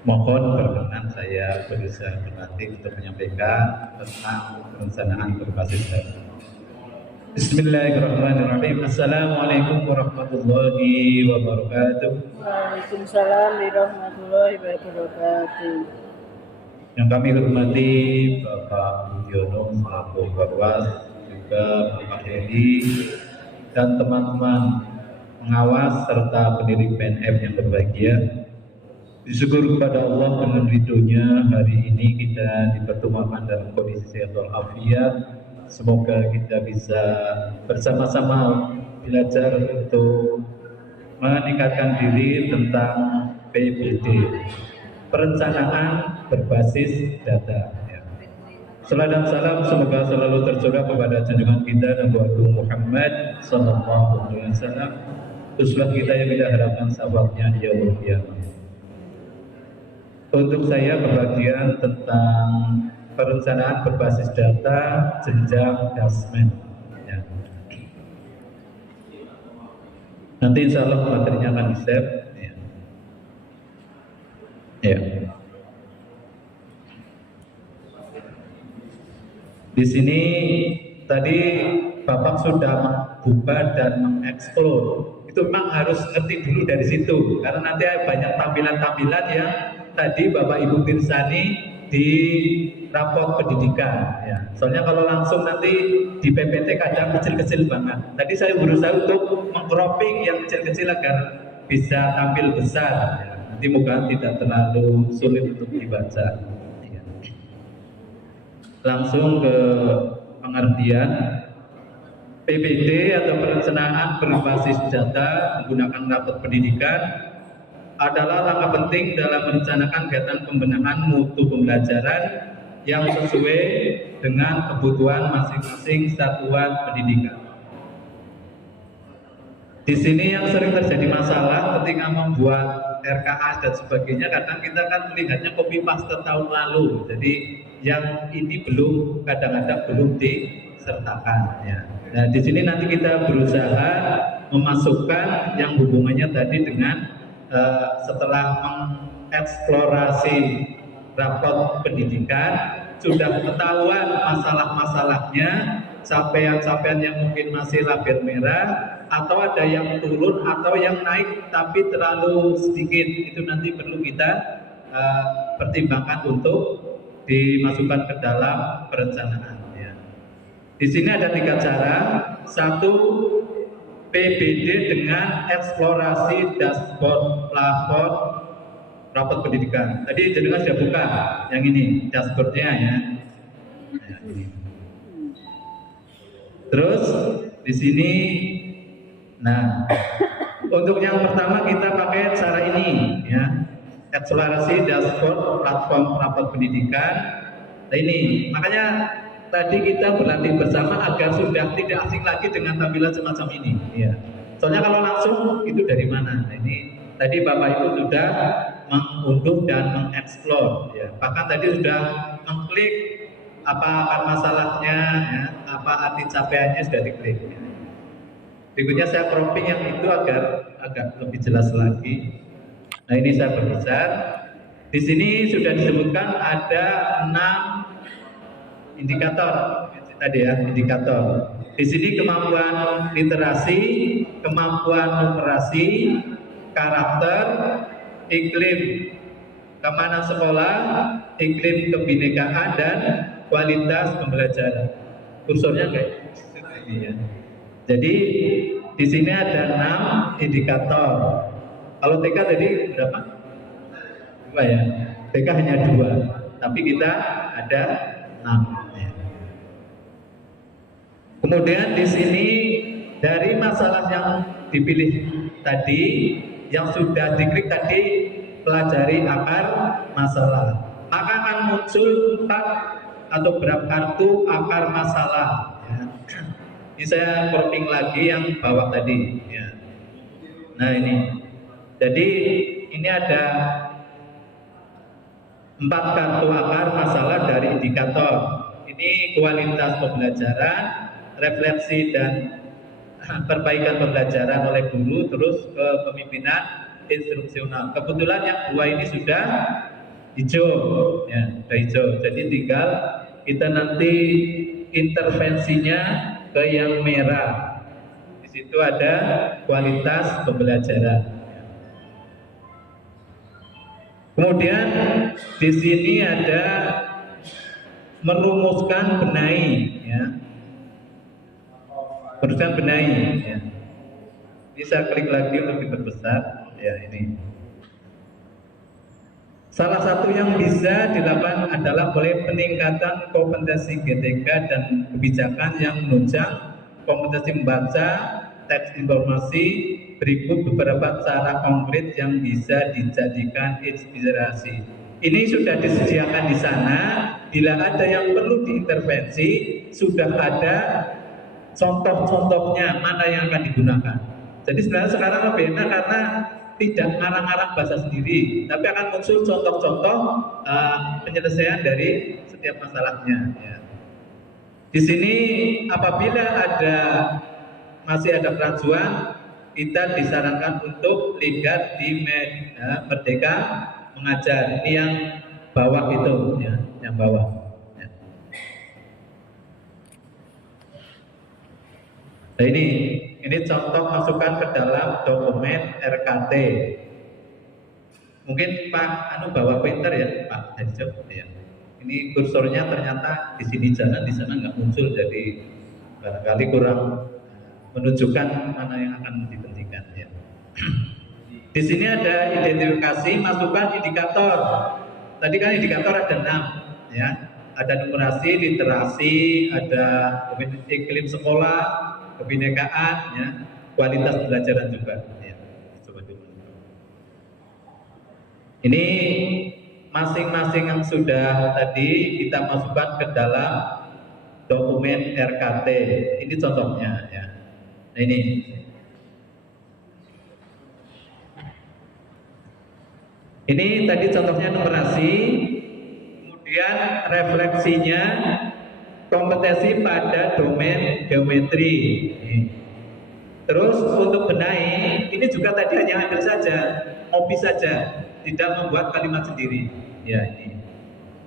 Mohon berkenan saya berusaha berlatih untuk menyampaikan tentang perencanaan berbasis data. Bismillahirrahmanirrahim. Assalamualaikum warahmatullahi wabarakatuh. Waalaikumsalam warahmatullahi wabarakatuh. Yang kami hormati Bapak Budiono selaku Barwas, juga Bapak Hedi dan teman-teman pengawas serta pendiri PNF yang berbahagia. Bersyukur kepada Allah dengan ridhonya hari ini kita dipertemukan dalam kondisi sehat walafiat. Semoga kita bisa bersama-sama belajar untuk meningkatkan diri tentang PBD, perencanaan berbasis data. Salam dan salam semoga selalu tercurah kepada junjungan kita Nabi Muhammad Sallallahu Alaihi Wasallam, uswah kita yang kita harapkan sahabatnya di yaumul qiyamah. Untuk saya berbagian tentang perencanaan berbasis data jenjang dasmen. Ya. Nanti insya Allah materinya akan di-share. Ya. Ya. Di sini tadi Bapak sudah membuka dan mengeksplor. Itu memang harus ngerti dulu dari situ, karena nanti banyak tampilan-tampilan yang tadi Bapak Ibu pirsani di raport pendidikan. Ya. Soalnya kalau langsung nanti di PPT kadang kecil-kecil banget. Tadi saya berusaha untuk meng-cropping yang kecil-kecil agar bisa tampil besar. Ya. Nanti moga tidak terlalu sulit untuk dibaca. Ya. Langsung ke pengertian. PBD atau perencanaan berbasis data menggunakan raport pendidikan adalah langkah penting dalam merencanakan kegiatan pembenahan mutu pembelajaran yang sesuai dengan kebutuhan masing-masing satuan pendidikan. Di sini yang sering terjadi masalah ketika membuat RKAS dan sebagainya, kadang kita kan melihatnya copy paste tahun lalu. Jadi yang ini kadang-kadang belum disertakan. Ya. Nah, di sini nanti kita berusaha memasukkan yang hubungannya tadi dengan setelah mengeksplorasi raport pendidikan, sudah ketahuan masalah-masalahnya, capaian-capaian yang mungkin masih label merah, atau ada yang turun atau yang naik tapi terlalu sedikit, itu nanti perlu kita pertimbangkan untuk dimasukkan ke dalam perencanaan. Di sini ada 3 cara. 1, PBD dengan eksplorasi dashboard plafon raport pendidikan. Tadi jenengan sudah buka yang ini dashboardnya ya. Terus di sini, nah untuk yang pertama kita pakai cara ini ya, eksplorasi dashboard platform raport pendidikan. Nah ini makanya tadi kita berlatih bersama agar sudah tidak asing lagi dengan tampilan semacam ini. Ya. Soalnya kalau langsung itu dari mana? Nah, ini tadi Bapak Ibu sudah mengunduh dan mengeksplor. Ya. Bahkan tadi sudah mengklik apa akar masalahnya, ya, apa arti capaiannya sudah diklik. Ya. Berikutnya saya cropping yang itu agar agak lebih jelas lagi. Nah ini saya berbicara. Di sini sudah disebutkan ada 6 indikator tadi ya, indikator. Di sini kemampuan literasi, kemampuan numerasi, karakter, iklim keamanan sekolah, iklim kebinekaan dan kualitas pembelajaran. Kursornya kayak ini ya. Jadi di sini ada 6 indikator. Kalau TK tadi berapa? 2 ya. TK hanya 2, tapi kita ada 6. Kemudian di sini dari masalah yang dipilih tadi, yang sudah diklik tadi, pelajari akar masalah. Maka akan muncul 4 atau berapa kartu akar masalah. Ya. Ini saya cropping lagi yang bawah tadi. Ya. Nah ini, jadi ini ada 4 kartu akar masalah dari indikator. Ini kualitas pembelajaran, refleksi dan perbaikan pembelajaran oleh guru, terus ke pemimpinan instruksional. Kebetulan yang 2 ini sudah hijau, ya, sudah hijau. Jadi tinggal kita nanti intervensinya ke yang merah. Di situ ada kualitas pembelajaran. Kemudian di sini ada merumuskan benahi, ya. Merumuskan benahi, ya. Bisa klik lagi untuk diperbesar, ya ini. Salah satu yang bisa dilakukan adalah oleh peningkatan kompetensi GTK dan kebijakan yang menunjang kompetensi membaca teks informasi. Berikut beberapa cara konkret yang bisa dijadikan inspirasi. Ini sudah disediakan di sana. Bila ada yang perlu diintervensi, sudah ada contoh-contohnya mana yang akan digunakan. Jadi sebenarnya sekarang lebih enak karena tidak ngarang-ngarang bahasa sendiri, tapi akan muncul contoh-contoh penyelesaian dari setiap masalahnya. Ya. Di sini apabila masih ada kerancuan, kita disarankan untuk lihat di Merdeka Mengajar. Ini yang bawah itu, ya, yang bawah. Ya. Nah ini contoh masukan ke dalam dokumen RKT. Mungkin Pak bawa printer ya, Pak Hajab, ya. Ini kursornya ternyata di sini jangan, di sana nggak muncul, jadi barangkali kurang menunjukkan mana yang akan dipentingkan. Ya. Di sini ada identifikasi masukan indikator. Tadi kan indikator ada 6, ya. Ada numerasi, literasi, ada iklim sekolah, kebinekaan, ya, kualitas pembelajaran juga. Ya. Coba dulu. Ini masing-masing yang sudah tadi kita masukkan ke dalam dokumen RKT. Ini contohnya, ya. Nah, ini tadi contohnya numerasi, kemudian refleksinya kompetensi pada domain geometri. Terus untuk benahi, ini juga tadi hanya ambil saja, copy saja, tidak membuat kalimat sendiri. Ya, ini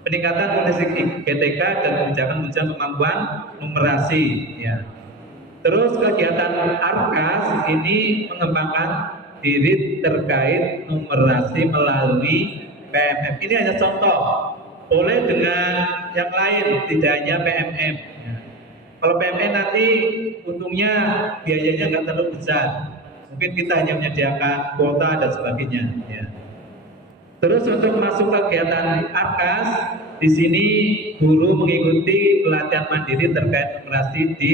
peningkatan kompetensi GTK dan kebijakan kemampuan numerasi. Ya. Terus kegiatan ARKAS ini mengembangkan diri terkait numerasi melalui PMM. Ini hanya contoh, boleh dengan yang lain, tidak hanya PMM. Ya. Kalau PMM nanti untungnya biayanya nggak terlalu besar, mungkin kita hanya menyediakan kuota dan sebagainya. Ya. Terus untuk masuk kegiatan ARKAS, di sini guru mengikuti pelatihan mandiri terkait numerasi di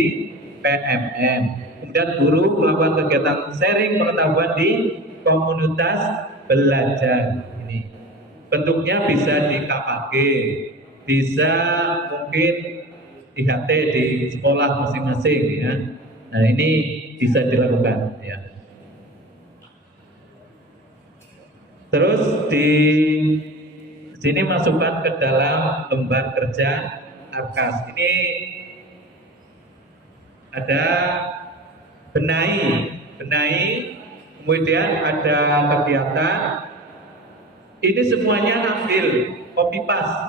PMM. Kemudian guru melakukan kegiatan sharing pengetahuan di komunitas belajar. Ini bentuknya bisa di KKG, bisa mungkin IHT di sekolah masing-masing, ya. Nah ini bisa dilakukan, ya. Terus di sini masukkan ke dalam lembar kerja ARKAS. Ini ada benahi, kemudian ada kegiatan. Ini semuanya ambil copy paste,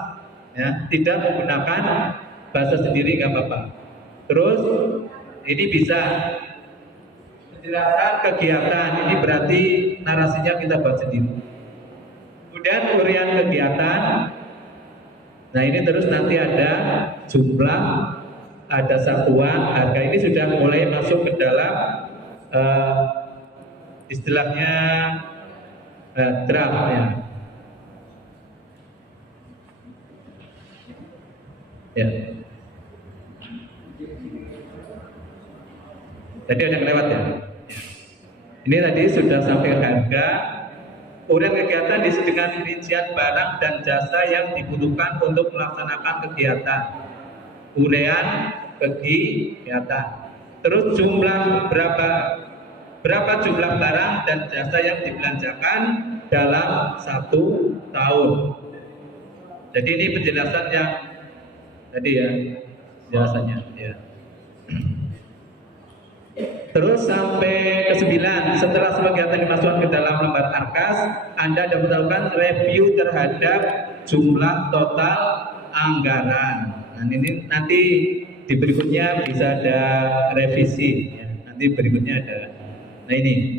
ya, tidak menggunakan bahasa sendiri nggak apa-apa. Terus ini bisa menjelaskan kegiatan, ini berarti narasinya kita buat sendiri. Kemudian urian kegiatan. Nah ini terus nanti ada jumlah, ada satuan, harga. Ini sudah mulai masuk ke dalam istilahnya draft, ya. Ya. Tadi ada yang lewat, ya. Ini tadi sudah sampai harga. Urian kegiatan diisi dengan rincian barang dan jasa yang dibutuhkan untuk melaksanakan kegiatan. Urian kegiatan. Terus jumlah berapa jumlah barang dan jasa yang dibelanjakan dalam 1 tahun. Jadi ini penjelasan yang tadi, ya, penjelasannya, ya. Terus sampai ke-9, setelah semua kegiatan dimasukkan ke dalam lembar ARKAS, Anda dapat melakukan review terhadap jumlah total anggaran. Nah ini nanti di berikutnya bisa ada revisi, ya. Nanti berikutnya ada. Nah ini,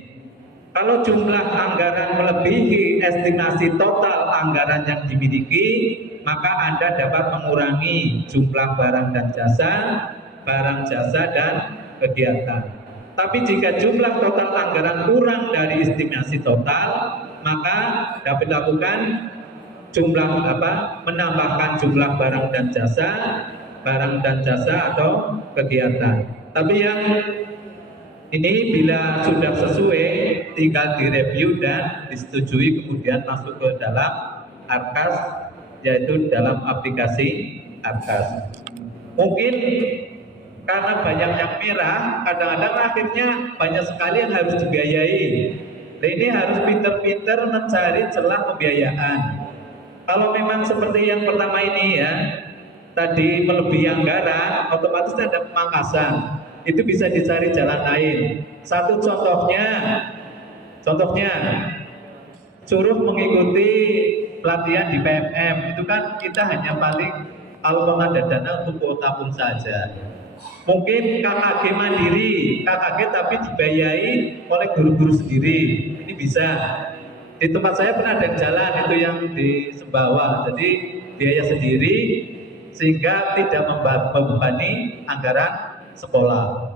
kalau jumlah anggaran melebihi estimasi total anggaran yang dimiliki, maka Anda dapat mengurangi jumlah barang dan jasa dan kegiatan. Tapi jika jumlah total anggaran kurang dari estimasi total, maka dapat dilakukan menambahkan jumlah barang dan jasa atau kegiatan. Tapi yang ini bila sudah sesuai, tinggal direview dan disetujui, kemudian masuk ke dalam ARKAS, yaitu dalam aplikasi ARKAS. Mungkin karena banyak yang merah, kadang-kadang akhirnya banyak sekali yang harus dibiayai. Nah, ini harus pinter-pinter mencari celah pembiayaan. Kalau memang seperti yang pertama ini ya, tadi melebihi anggaran, otomatis ada pemangkasan. Itu bisa dicari jalan lain. Satu contohnya suruh mengikuti pelatihan di PMM. Itu kan kita hanya paling kalau ada dana untuk kuota pun saja. Mungkin KKG mandiri, KKG tapi dibiayai oleh guru-guru sendiri. Ini bisa. Di tempat saya pernah ada jalan itu yang di Sembawa, jadi biaya sendiri sehingga tidak membebani anggaran sekolah.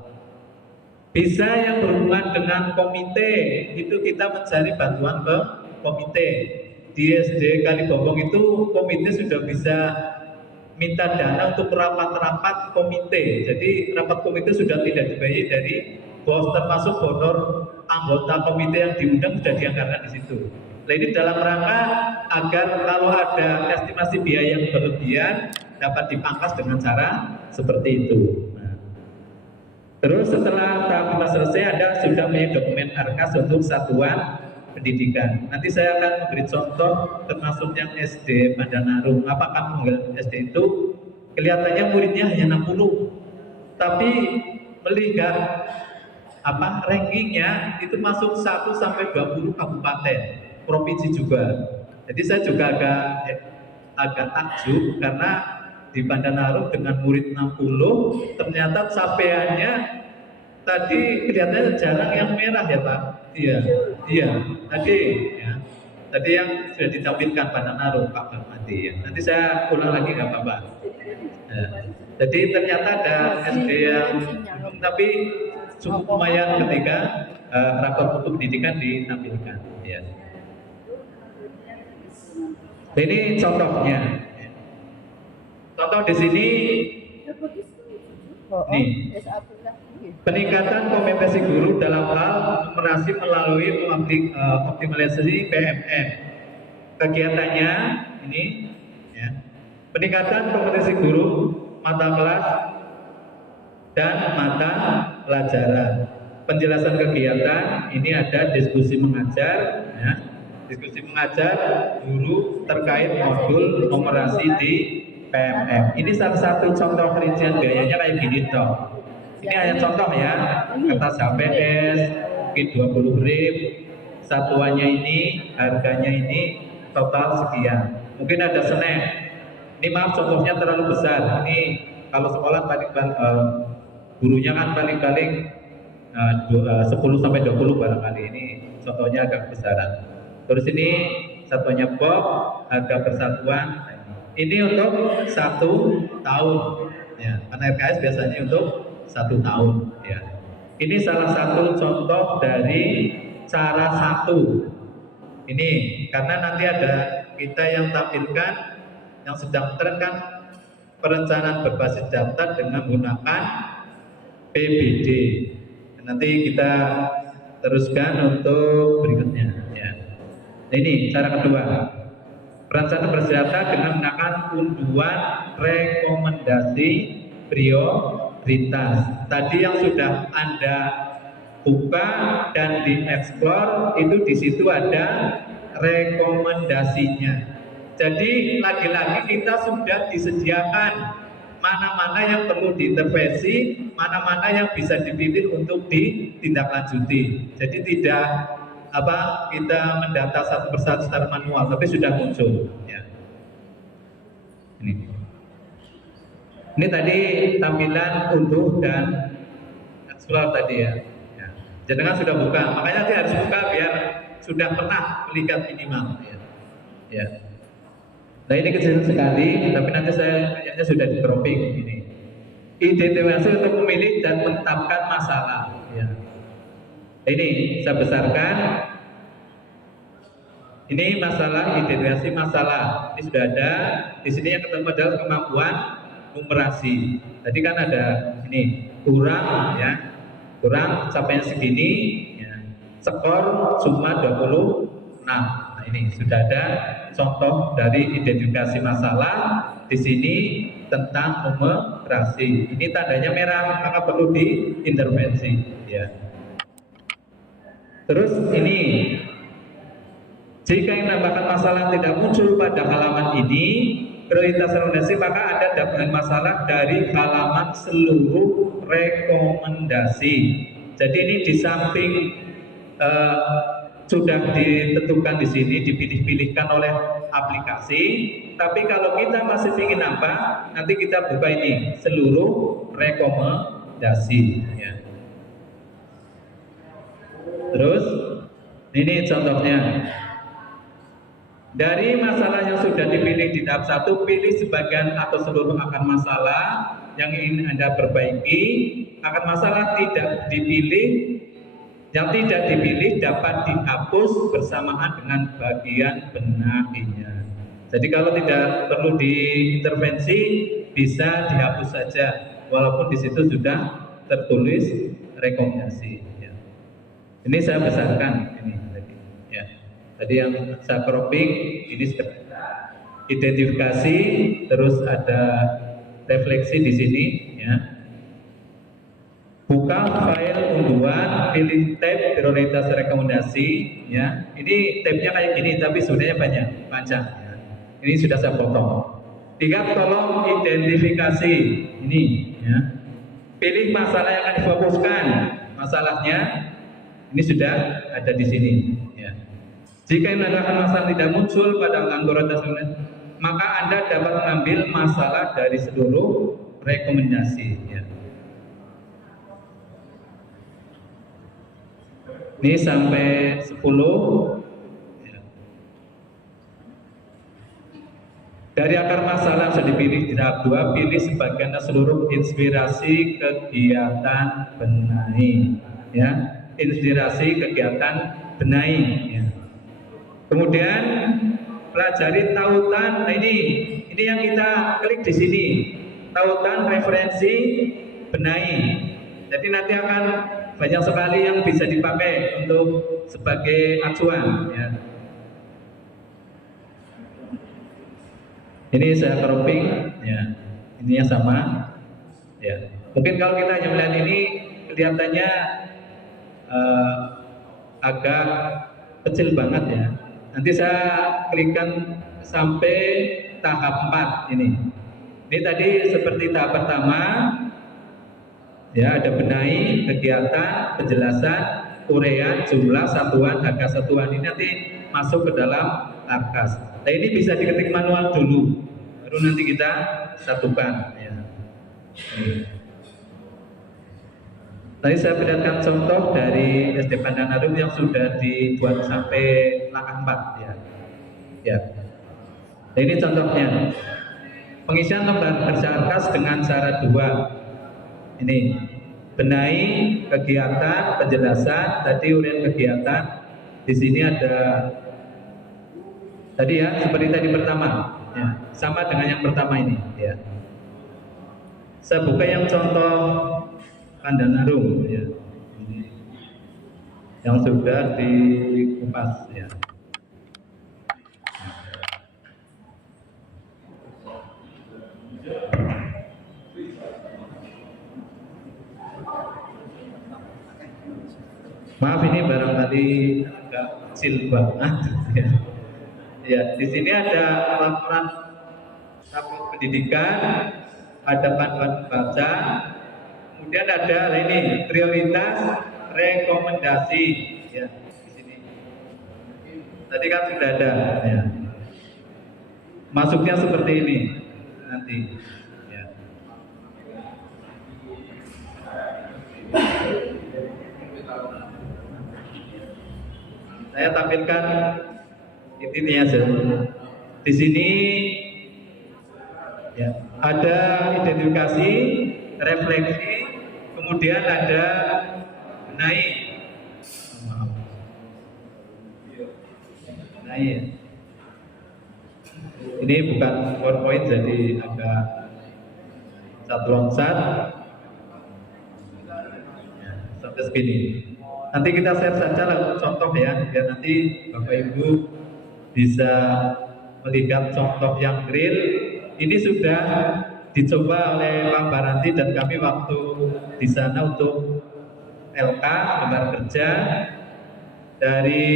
Bisa yang berhubungan dengan komite, itu kita mencari bantuan ke komite. Di SD Kalibongkong itu komite sudah bisa minta dana untuk rapat-rapat komite. Jadi rapat komite sudah tidak dibayar dari bos, termasuk honor anggota komite yang diundang sudah dianggarkan di situ. Nah, ini dalam rangka agar kalau ada estimasi biaya yang berlebihan dapat dipangkas dengan cara seperti itu. Nah, terus setelah tahap 5 selesai ada sudah punya dokumen ARKAS untuk satuan pendidikan. Nanti saya akan memberi contoh termasuk yang SD Pandanarum. Apakah SD itu kelihatannya muridnya hanya 60, tapi melihat rankingnya itu masuk 1 sampai 20 kabupaten, provinsi juga. Jadi saya juga agak takjub karena di Pandanarum dengan murid 60 ternyata capaiannya tadi kelihatannya jarang yang merah ya Pak. Iya. Tadi yang sudah ditampilkan Pandanarum Pak Farmadi ya. Nanti saya ulang lagi nggak apa-apa. Ya. Jadi ternyata ada SD yang tapi cukup lumayan ketika rapor mutu pendidikan ditampilkan. Ya. Ini contohnya. Contoh di sini nih. Peningkatan kompetensi guru dalam hal numerasi melalui optimalisasi PMM. Kegiatannya ini ya. Peningkatan kompetensi guru mata kelas dan mata pelajaran. Penjelasan kegiatan ini ada diskusi mengajar ya. Diskusi mengajar guru terkait modul numerasi di PMM. Ini salah satu contoh rincian biayanya kayak gini toh. Ini hanya contoh ya, kertas HPS, mungkin 20 RIB, satuannya ini, harganya ini, total sekian. Mungkin ada snack. Ini maaf contohnya terlalu besar. Ini kalau sekolah gurunya kan paling-paling 10 sampai 20 barangkali. Ini contohnya agak besaran. Terus ini satuannya Bob, harga persatuan. Ini untuk 1 tahun. Ya, karena RKS biasanya untuk 1 tahun ya. Ini salah satu contoh dari cara 1. Ini karena nanti ada kita yang tampilkan yang sedang tren kan perencanaan berbasis daftar dengan menggunakan PBD. Nanti kita teruskan untuk berikutnya ya. Nah, ini cara kedua. Perencanaan berbasis data dengan menggunakan unduan rekomendasi prioritas. Tadi yang sudah Anda buka dan dieksplor itu di situ ada rekomendasinya. Jadi lagi-lagi kita sudah disediakan mana-mana yang perlu diintervensi, mana-mana yang bisa dipilih untuk ditindaklanjuti. Jadi tidak kita mendata satu persatu secara manual, tapi sudah muncul. Ya. Ini tadi tampilan unduh dan explore tadi ya. Jenengan sudah buka, makanya saya harus buka biar sudah pernah melihat minimal. Ya. Nah ini kecil sekali, tapi nanti saya kayaknya sudah di cropping ini. Identifikasi untuk memilih dan menetapkan masalah. Ya. Ini saya besarkan. Ini masalah identifikasi masalah. Ini sudah ada. Di sini yang ketemu adalah kemampuan numerasi. Tadi kan ada ini kurang ya, kurang capaian segini. Ya. Skor cuma 26. Nah ini sudah ada contoh dari identifikasi masalah. Di sini tentang numerasi. Ini tandanya merah, maka perlu diintervensi. Ya. Terus ini, jika yang menambahkan masalah tidak muncul pada halaman ini, prioritas rekomendasi, maka ada daftar masalah dari halaman seluruh rekomendasi. Jadi ini di samping sudah ditentukan di sini, dipilih-pilihkan oleh aplikasi. Tapi kalau kita masih ingin nambah, nanti kita buka ini seluruh rekomendasi. Ya. Terus ini contohnya. Dari masalah yang sudah dipilih di tahap 1, pilih sebagian atau seluruh akar masalah yang ingin Anda perbaiki. Akar masalah tidak dipilih, yang tidak dipilih dapat dihapus bersamaan dengan bagian benahinya. Jadi kalau tidak perlu diintervensi, bisa dihapus saja, walaupun di situ sudah tertulis rekomendasi. Ya. Ini saya besarkan ini tadi. Ya. Tadi yang saya cropping ini identifikasi, terus ada refleksi di sini. Ya. Buka file unduhan, pilih tab prioritas rekomendasi. Ya, ini tabnya kayak gini, tapi sebenarnya panjang. Ya. Ini sudah saya potong. 3, tolong identifikasi ini. Ya. Pilih masalah yang akan difokuskan. Masalahnya ini sudah ada di sini. Ya. Jika menandakan masalah tidak muncul pada prioritas rekomendasi, maka Anda dapat mengambil masalah dari seluruh rekomendasi. Ya. Ini sampai 10. Ya. Dari akar masalah sudah dipilih di tahap 2, pilih sebagian dan seluruh inspirasi kegiatan benahi. Ya, inspirasi kegiatan benahi. Ya. Kemudian pelajari tautan. Nah ini yang kita klik di sini. Tautan referensi benahi. Jadi nanti akan banyak sekali yang bisa dipakai untuk sebagai acuan. Ya. Ini saya cropping, ya. Ininya sama. Ya. Mungkin kalau kita hanya melihat ini kelihatannya agak kecil banget ya. Nanti saya klikkan sampai tahap 4 ini. Ini tadi seperti tahap pertama. Ya, ada benahi, kegiatan, penjelasan, uraian, jumlah, satuan, harga satuan. Ini nanti masuk ke dalam Arkas. Nah ini bisa diketik manual dulu, baru nanti kita satukan. Ya. Tadi saya berikan contoh dari SD Pandanarum yang sudah dibuat sampai langkah 4. Ya. Ya. Nah ini contohnya. Pengisian lembar kerja Arkas dengan cara 2. Ini benahi, kegiatan, penjelasan, tadi uraian kegiatan. Di sini ada tadi ya, seperti tadi pertama, ya, sama dengan yang pertama ini. Ya. Saya buka yang contoh Pandanarum, ya, ini yang sudah dikupas. Ya. Maaf ini barangkali agak kecil banget. Ya. Ya, di sini ada laporan rapor pendidikan, ada panduan baca, kemudian ada ini prioritas rekomendasi. Ya, di sini. Tadi kan sudah ada. Ya. Masuknya seperti ini nanti. Ya. Saya tampilkan intinya saja. Di sini ya, ada identifikasi, refleksi, kemudian ada benahi. Benahi. Ya. Ini bukan PowerPoint jadi agak satu loncat. Ya, sampai segini. Nanti kita share saja lah contoh ya, biar nanti Bapak Ibu bisa melihat contoh yang real. Ini sudah dicoba oleh Pak Baranti dan kami waktu di sana untuk LK lembar kerja. dari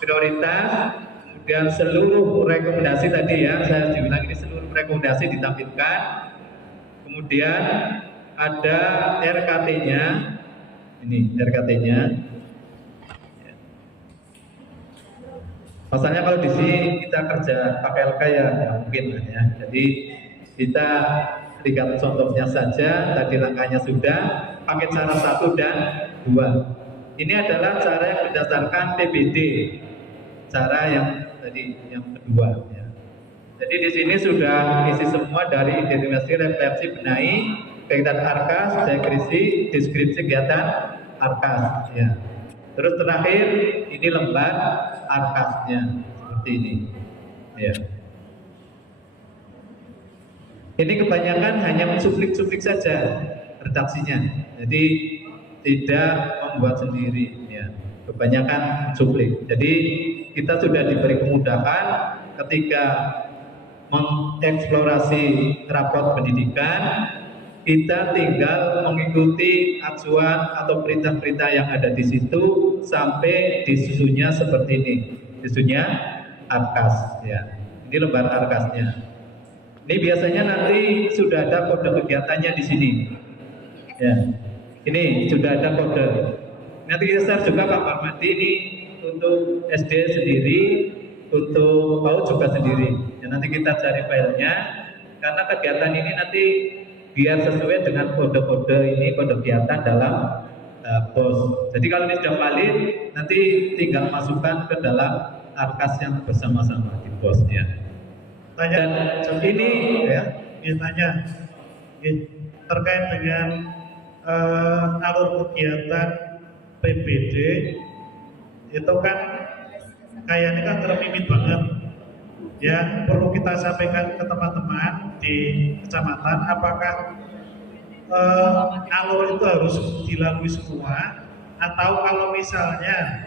prioritas, kemudian seluruh rekomendasi tadi ya, saya dibilang ini seluruh rekomendasi ditampilkan, kemudian ada RKT-nya, ini RKT-nya. Masalahnya kalau di sini kita kerja pakai LK ya mungkin ya. Jadi kita lihat contohnya saja, tadi langkahnya sudah, pakai cara 1 dan 2. Ini adalah cara yang berdasarkan PBD, cara yang tadi yang kedua. Ya. Jadi di sini sudah isi semua dari identifikasi, refleksi, benahi, kegiatan ARKAS, deskripsi kegiatan ARKAS. Ya. Terus terakhir ini lembar ARKAS-nya seperti ini. Ya. Ini kebanyakan hanya mensuplik-suplik saja redaksinya. Jadi tidak membuat sendiri. Ya. Kebanyakan suplik. Jadi kita sudah diberi kemudahan ketika mengeksplorasi raport pendidikan, kita tinggal mengikuti acuan atau perintah-perintah yang ada di situ sampai disusunnya seperti ini. Disusunnya ARKAS ya. Ini lembar ARKAS-nya. Ini biasanya nanti sudah ada kode kegiatannya di sini. Ya. Ini sudah ada kode. Nanti kita share juga Pak Parmadi, ini untuk SD sendiri, untuk PAUD juga sendiri. Ya, nanti kita cari filenya karena kegiatan ini nanti biar sesuai dengan kode-kode ini, kode kegiatan dalam BOS. Jadi kalau ini sudah valid, nanti tinggal masukkan ke dalam ARKAS yang bersama-sama di BOS ya. Tanya, Dan ini ya, tanya terkait dengan alur kegiatan PBD itu kan kayaknya kan terpimit banget. Ya, perlu kita sampaikan ke teman-teman di kecamatan, apakah alur itu harus dilalui semua, atau kalau misalnya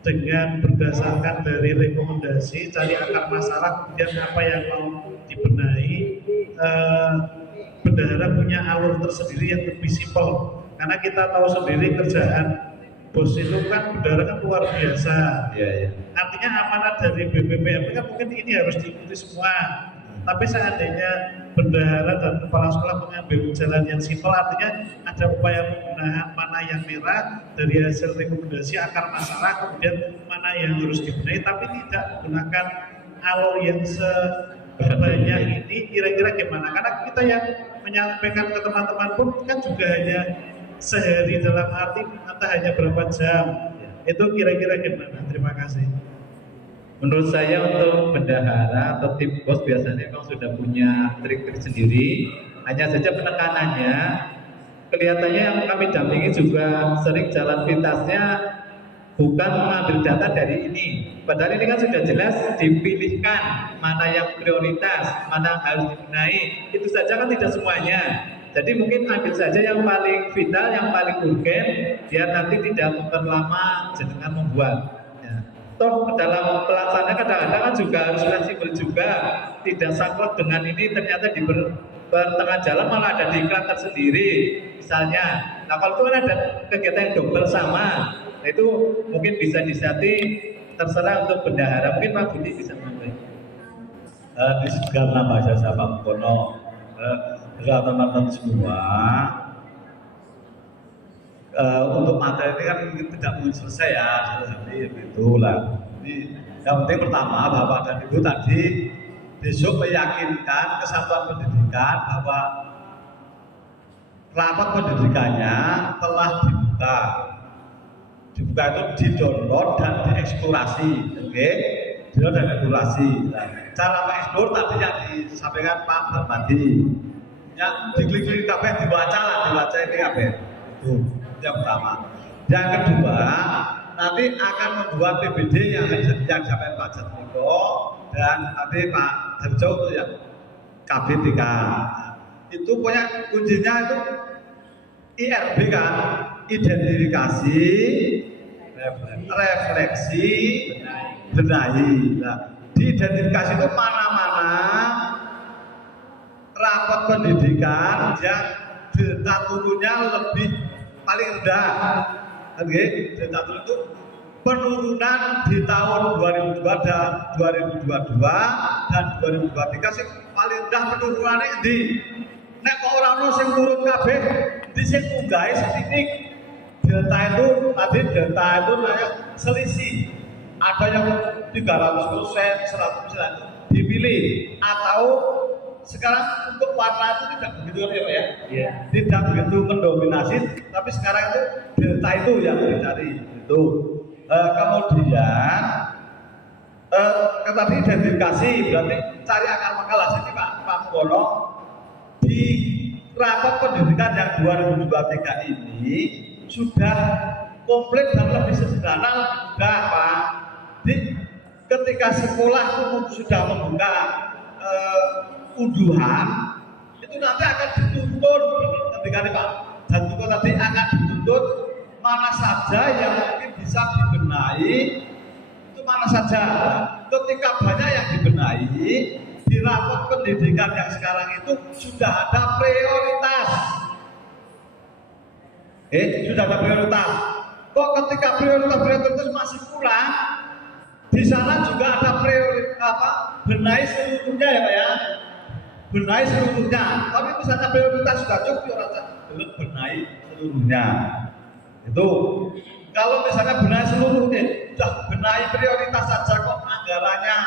dengan berdasarkan dari rekomendasi cari akar masalah, kemudian apa yang mau dibenahi, bendahara punya alur tersendiri yang lebih simpel. Karena kita tahu sendiri kerjaan BOS itu kan bendahara kan luar biasa. ya. Artinya amanat dari BPPM kan mungkin ini harus diikuti semua. Tapi seandainya bendahara dan kepala sekolah mengambil jalan yang simpel, artinya ada upaya pembenahan mana yang merah dari hasil rekomendasi akar masalah, kemudian mana yang harus dibenahi, tapi tidak menggunakan alur yang sebanyak ini. Kira-kira gimana? Karena kita yang menyampaikan ke teman-teman pun kan juga hanya sehari, dalam arti atau hanya berapa jam. Itu kira-kira gimana? Terima kasih. Menurut saya untuk bendahara atau tim BOS biasanya memang sudah punya trik-trik sendiri. Hanya saja penekanannya kelihatannya yang kami dampingi juga sering jalan pintasnya bukan mengambil data dari ini. Padahal ini kan sudah jelas dipilihkan mana yang prioritas, mana yang harus dibenahi. Itu saja kan tidak semuanya. Jadi mungkin ambil saja yang paling vital, yang paling urgen, biar nanti tidak memperlama jenengan membuat. Ya. Toh dalam pelaksanaan kadang-kadang kan juga harus fleksibel juga, tidak saklek dengan ini ternyata di pertengahan jalan malah ada diklat tersendiri, misalnya. Nah kalau itu kan ada kegiatan yang double sama, nah, itu mungkin bisa disetting terserah untuk bendahara. Mungkin Pak Budi bisa menyampaikan. Di sekitar nama saya Pak Kono. Teman-teman semua, untuk materi ini kan tidak mungkin selesai ya satu hari, begitulah. Yang penting pertama Bapak dan Ibu tadi besok meyakinkan kesatuan pendidikan bahwa rapat pendidikannya telah dibuka. Dibuka itu di-download dan dieksplorasi, oke? Di-download dan dieksplorasi. Nah, cara mengeksplor tadi yang disampaikan Pak Parmadi. Yang diklik-klik kabeh dibaca ini kabeh. Itu yang pertama. Yang kedua, nanti akan membuat PBD yang sampai Pak Jatmiko dan nanti Pak Darjo itu yang KB3. Itu punya kuncinya itu IRB kan, identifikasi, refleksi, benahi. Nah, di identifikasi itu mana-mana rapat pendidikan yang data turunnya lebih paling rendah Catur itu penurunan di tahun 2022 dan 2023 sih paling rendah penurunannya di nek kok ora ono sing turun kabeh di sing munggahe sithik delta itu tadi delta itu kayak selisih ada yang 300%, 100% dipilih atau sekarang untuk warna itu tidak begitu ya Pak ya? Iya. Tidak begitu mendominasi, tapi sekarang itu delta itu yang dicari itu. Kemudian tadi identifikasi berarti cari akar masalah sini Pak Mugono di rapat pendidikan yang 2023 ini sudah komplit dan lebih sederhana, lebih mudah Pak. Ketika sekolah itu sudah membuka unduhan itu nanti akan dituntut ketika nih Pak dan juga tadi akan dituntut mana saja yang mungkin bisa dibenahi itu mana saja. Ketika banyak yang dibenahi di rapot pendidikan yang sekarang itu sudah ada prioritas. Sudah ada prioritas. Kok ketika prioritas masih kurang, di sana juga ada prioritas benahi seluruhnya ya Pak ya. Benahi seluruhnya. Tapi misalnya prioritas sudah cukup ya rasa belum benahi seluruhnya. Itu kalau misalnya benahi seluruhnya, sudah benahi prioritas saja kok anggarannya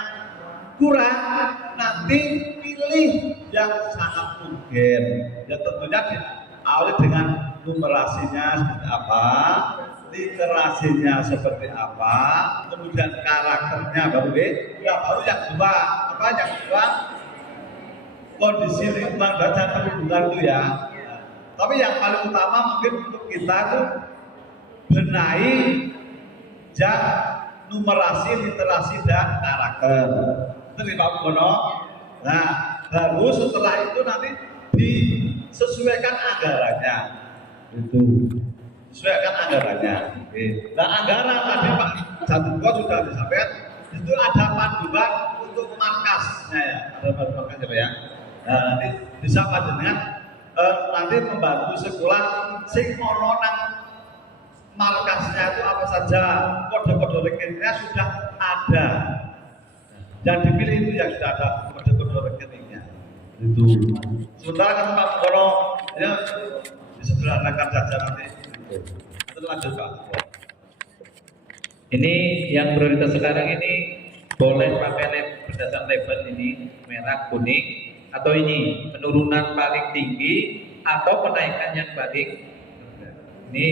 kurang, nanti pilih yang sangat urgen. Ya tentunya diawali dengan numerasinya seperti apa, literasinya seperti apa, kemudian karakternya baru baru yang kedua yang kedua kondisi lingkungan dan perlindungan itu ya. Tapi yang paling utama mungkin untuk kita itu benahi numerasi, literasi dan karakter. Itu nih Pak Mugono. Nah, baru setelah itu nanti disesuaikan anggarannya. Itu sesuaikan anggarannya. Nah, anggaran tadi Pak Jatuko sudah disampaikan itu ada panduan untuk markasnya ya, ada panduan markas ya. Nah, nanti bisa panjenengan nanti membantu sekolah sing ono nang markasnya itu apa saja, kode-kode rekeningnya sudah ada dan dipilih itu yang sudah ada kode-kode rekeningnya itu. Sementara kan Pak Mugono ya disederhanakan saja nanti. Itu lanjut Pak. Ini yang prioritas sekarang ini boleh pakai berdasarkan label ini merah, kuning, atau ini penurunan paling tinggi atau penaikan yang paling rendah. Ini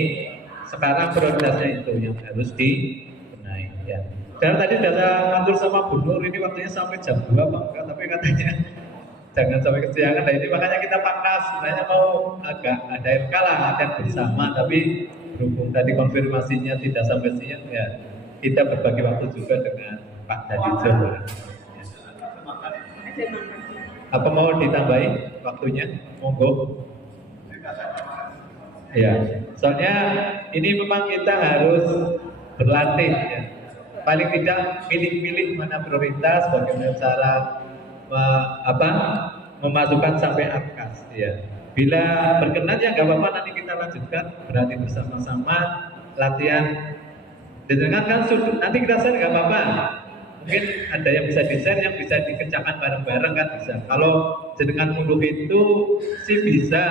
sekarang prioritasnya itu yang harus dibenahi ya. Dan tadi sudah saya ngatur sama Bu Nur, ini waktunya sampai jam 2 Bang, tapi katanya jangan sampai kesiangan. Nah ini makanya kita pangkas, sebenarnya mau agak ada RK lah latihan bersama, tapi berhubung tadi konfirmasinya tidak sampai siang ya kita berbagi waktu juga dengan Pak Dadijo. Ya. Apa mau ditambahin waktunya? Monggo. Ya, soalnya ini memang kita harus berlatih ya. Paling tidak pilih-pilih mana prioritas, bagaimana cara memasukkan sampai APKAS ya. Bila berkenan ya nggak apa-apa, nanti kita lanjutkan berarti bersama-sama latihan. Dengan kan nanti kita share nggak apa-apa. Mungkin ada yang bisa di-share, yang bisa dikerjakan bareng-bareng kan bisa. Kalau dengan mundur itu sih bisa,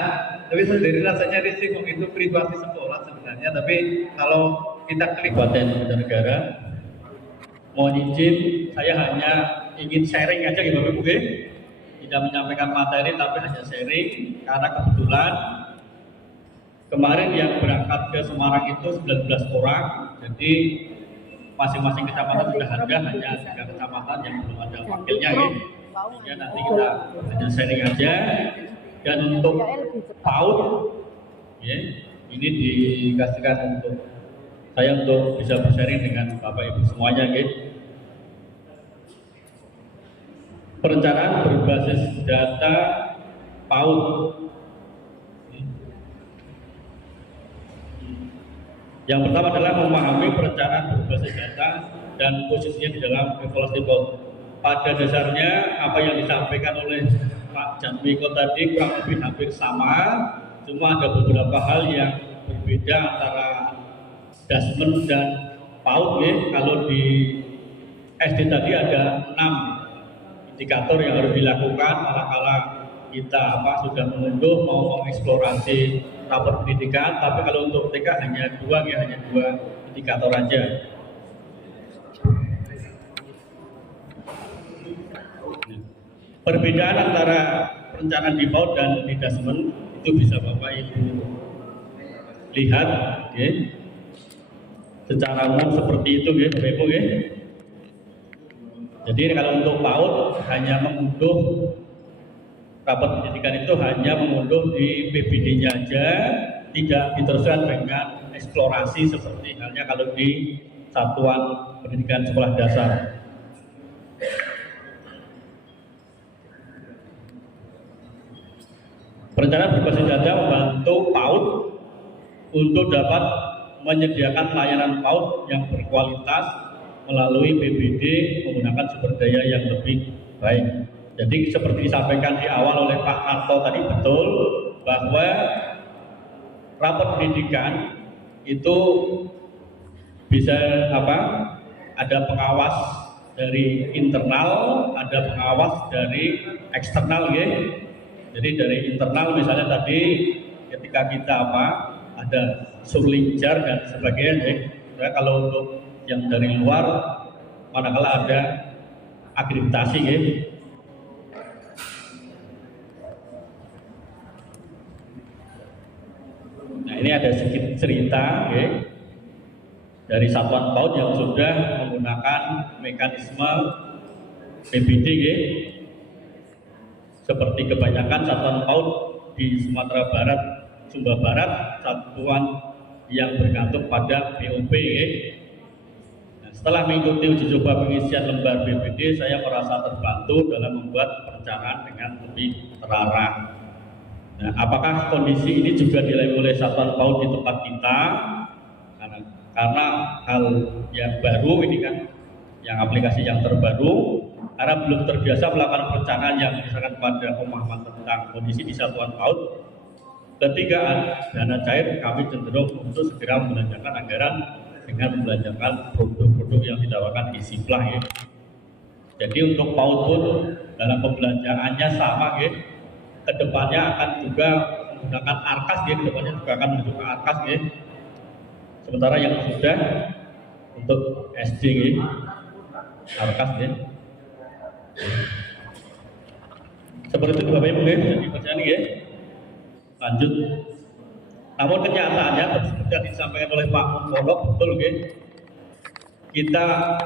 tapi sendiri rasanya risiko itu privasi sekolah sebenarnya. Tapi kalau kita klik Kabupaten Negara, mohon izin saya hanya ingin sharing aja gitu Bapak Ibu, tidak menyampaikan materi tapi hanya sharing karena kebetulan kemarin yang berangkat ke Semarang itu 19 orang, jadi masing-masing kecamatan sudah ada, hanya 3 kecamatan yang belum ada wakilnya ya. Ya nanti kita hanya sharing aja. Dan untuk PAUD ya, ini dikasihkan untuk saya untuk bisa bersharing dengan Bapak Ibu semuanya ya. Perencanaan berbasis data PAUD. Yang pertama adalah memahami perencanaan berbasis data dan posisinya di dalam evaluasi PAUD. Pada dasarnya apa yang disampaikan oleh Pak Jatmiko tadi kurang lebih hampir sama, cuma ada beberapa hal yang berbeda antara dasmen dan PAUD ya. Kalau di SD tadi ada 6 indikator yang harus dilakukan manakala kita sudah mengunduh mau mengeksplorasi rapor pendidikan, tapi kalau untuk TK hanya 2 ya, hanya 2 indikator aja. Perbedaan antara perencanaan di PAUD dan di dasmen itu bisa Bapak Ibu lihat ya. Secara umum seperti itu ya Bapak Ibu ya. Jadi kalau untuk PAUD hanya mengunduh rapor pendidikan itu hanya mengunduh di PBD-nya aja, tidak diteruskan dengan eksplorasi seperti halnya kalau di satuan pendidikan sekolah dasar. Perencanaan berbasis data membantu PAUD untuk dapat menyediakan layanan PAUD yang berkualitas melalui PBD menggunakan sumber daya yang lebih baik. Jadi seperti disampaikan di awal oleh Pak Karto tadi betul bahwa rapor pendidikan itu bisa ada pengawas dari internal, ada pengawas dari eksternal ya. Jadi dari internal misalnya tadi ketika kita ada surlinjar dan sebagainya ya. Kalau untuk yang dari luar manakala ada akreditasi ya. Nah ini ada sedikit cerita ya, dari satuan PAUD yang sudah menggunakan mekanisme PBD ya. Seperti kebanyakan satuan PAUD di Sumatera Barat, Sumba Barat, satuan yang bergantung pada BOP ya. Nah, setelah mengikuti uji coba pengisian lembar PBD, saya merasa terbantu dalam membuat perencanaan dengan lebih terarah. Nah, apakah kondisi ini juga dilalui oleh satuan PAUD di tempat kita? Karena hal yang baru ini kan, yang aplikasi yang terbaru, karena belum terbiasa melakukan perencanaan yang misalkan pada pemahaman tentang kondisi di satuan PAUD. Ketika dana cair, kami cenderung untuk segera membelanjakan anggaran dengan membelanjakan produk-produk yang ditawarkan di Siplah ya. Jadi untuk PAUD pun dalam pembelanjaannya sama ya. Kedepannya akan juga menggunakan ARKAS ya, kedepannya juga akan menuju ke ARKAS ya. Sementara yang sudah untuk SD ya, ARKAS ya. Seperti itu Bapak Ibu ya, jadi percaya ya. Lanjut. Namun kenyataannya seperti yang disampaikan oleh Pak Mumpolok betul ya. Kita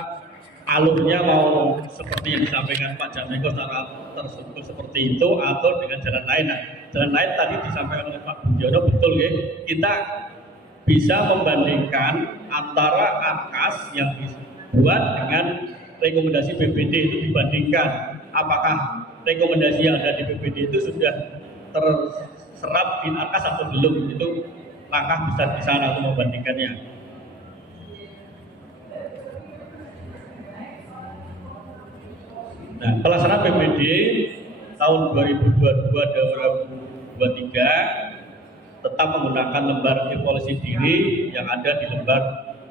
alurnya mau seperti yang disampaikan Pak Jameko secara terstruktur seperti itu atau dengan jalan lain. Nah, jalan lain tadi disampaikan oleh Pak Budiono betul ya. Kita bisa membandingkan antara ARKAS yang dibuat dengan rekomendasi PBD itu dibandingkan apakah rekomendasi yang ada di PBD itu sudah terserap di ARKAS atau belum. Itu langkah besar di sana untuk membandingkannya. Nah, pelaksanaan PBD tahun 2022-2023 tetap menggunakan lembar evaluasi diri yang ada di lembar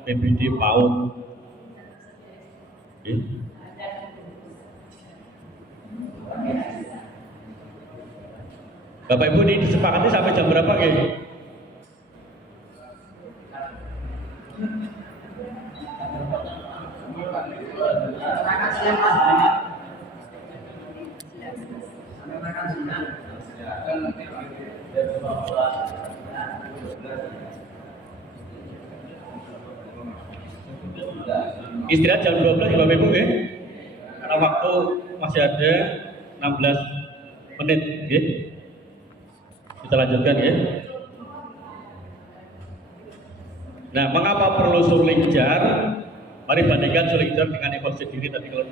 PBD PAUD. Bapak Ibu ini disepakati sampai jam berapa ya? Istirahat jam 12 ya Bapak Ibu ya. Karena waktu masih ada 16 menit ya. Kita lanjutkan ya. Nah, mengapa perlu surlinjar? Mari bandingkan surlinjar dengan evaluasi diri tadi kalau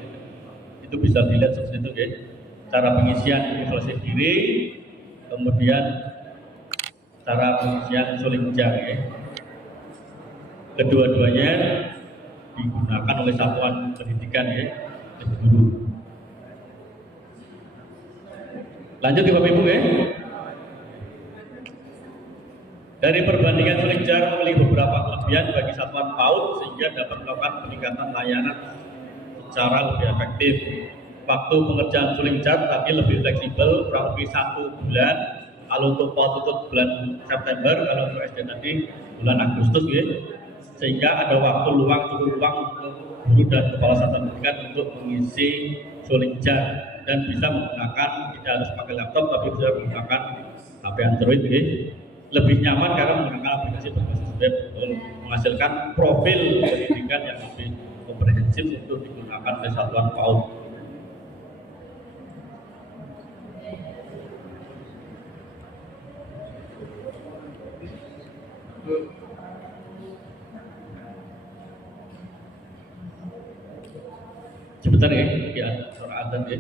itu bisa dilihat seperti itu ya. Cara pengisian evaluasi diri, kemudian cara pengisian surlinjar ya. Kedua-duanya digunakan oleh satuan pendidikan ya, guru. Lanjut ya Bapak Ibu ya. Dari perbandingan surlinjar memiliki beberapa kelebihan kelebihan bagi satuan PAUD sehingga dapat melakukan peningkatan layanan secara lebih efektif. Waktu pengerjaan suling cat tadi lebih fleksibel, kurang lebih 1 bulan. Kalau untuk PAUD itu bulan September, kalau untuk SD tadi bulan Agustus ya. Sehingga ada waktu luang, cukup luang untuk guru dan kepala satuan pendidikan untuk mengisi suling cat dan bisa menggunakan, tidak harus pakai laptop tapi bisa menggunakan HP Android ya. Lebih nyaman karena menggunakan aplikasi berbasis web untuk menghasilkan profil pendidikan yang lebih komprehensif untuk digunakan oleh satuan PAUD. Sebentar ya, suara adzan ya.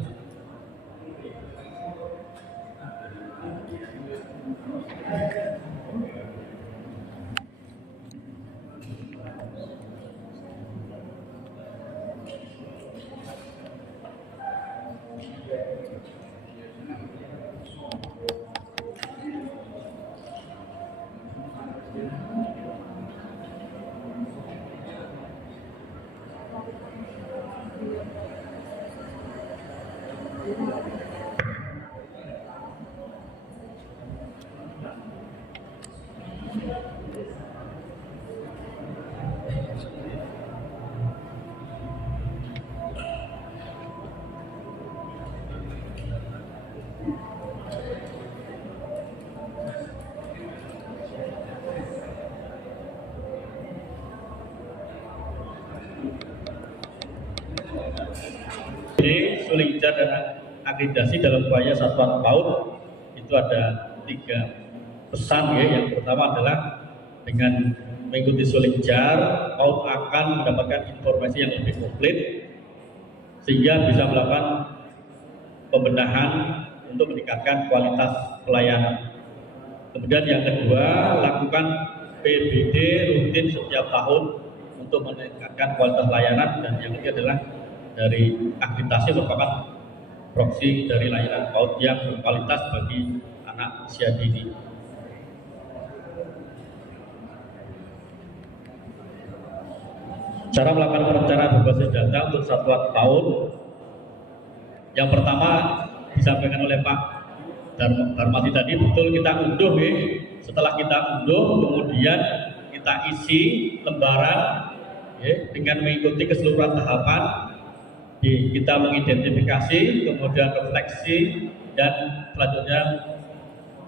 Jadi suling cat dan akreditasi dalam upaya satuan PAUD itu ada 3 pesan ya. Yang pertama adalah dengan mengikuti suling cat, PAUD akan mendapatkan informasi yang lebih komplit sehingga bisa melakukan pembenahan untuk meningkatkan kualitas pelayanan. Kemudian yang kedua, lakukan PBD rutin setiap tahun untuk meningkatkan kualitas layanan, dan yang ketiga adalah dari akreditasi merupakan proksi dari layanan PAUD yang berkualitas bagi anak usia dini. Cara melakukan perencanaan berbasis data untuk satuan PAUD, yang pertama disampaikan oleh Pak Darmati tadi, betul kita unduh ya. Setelah kita unduh, kemudian kita isi lembaran ya, dengan mengikuti keseluruhan tahapan. Kita mengidentifikasi, kemudian refleksi, dan selanjutnya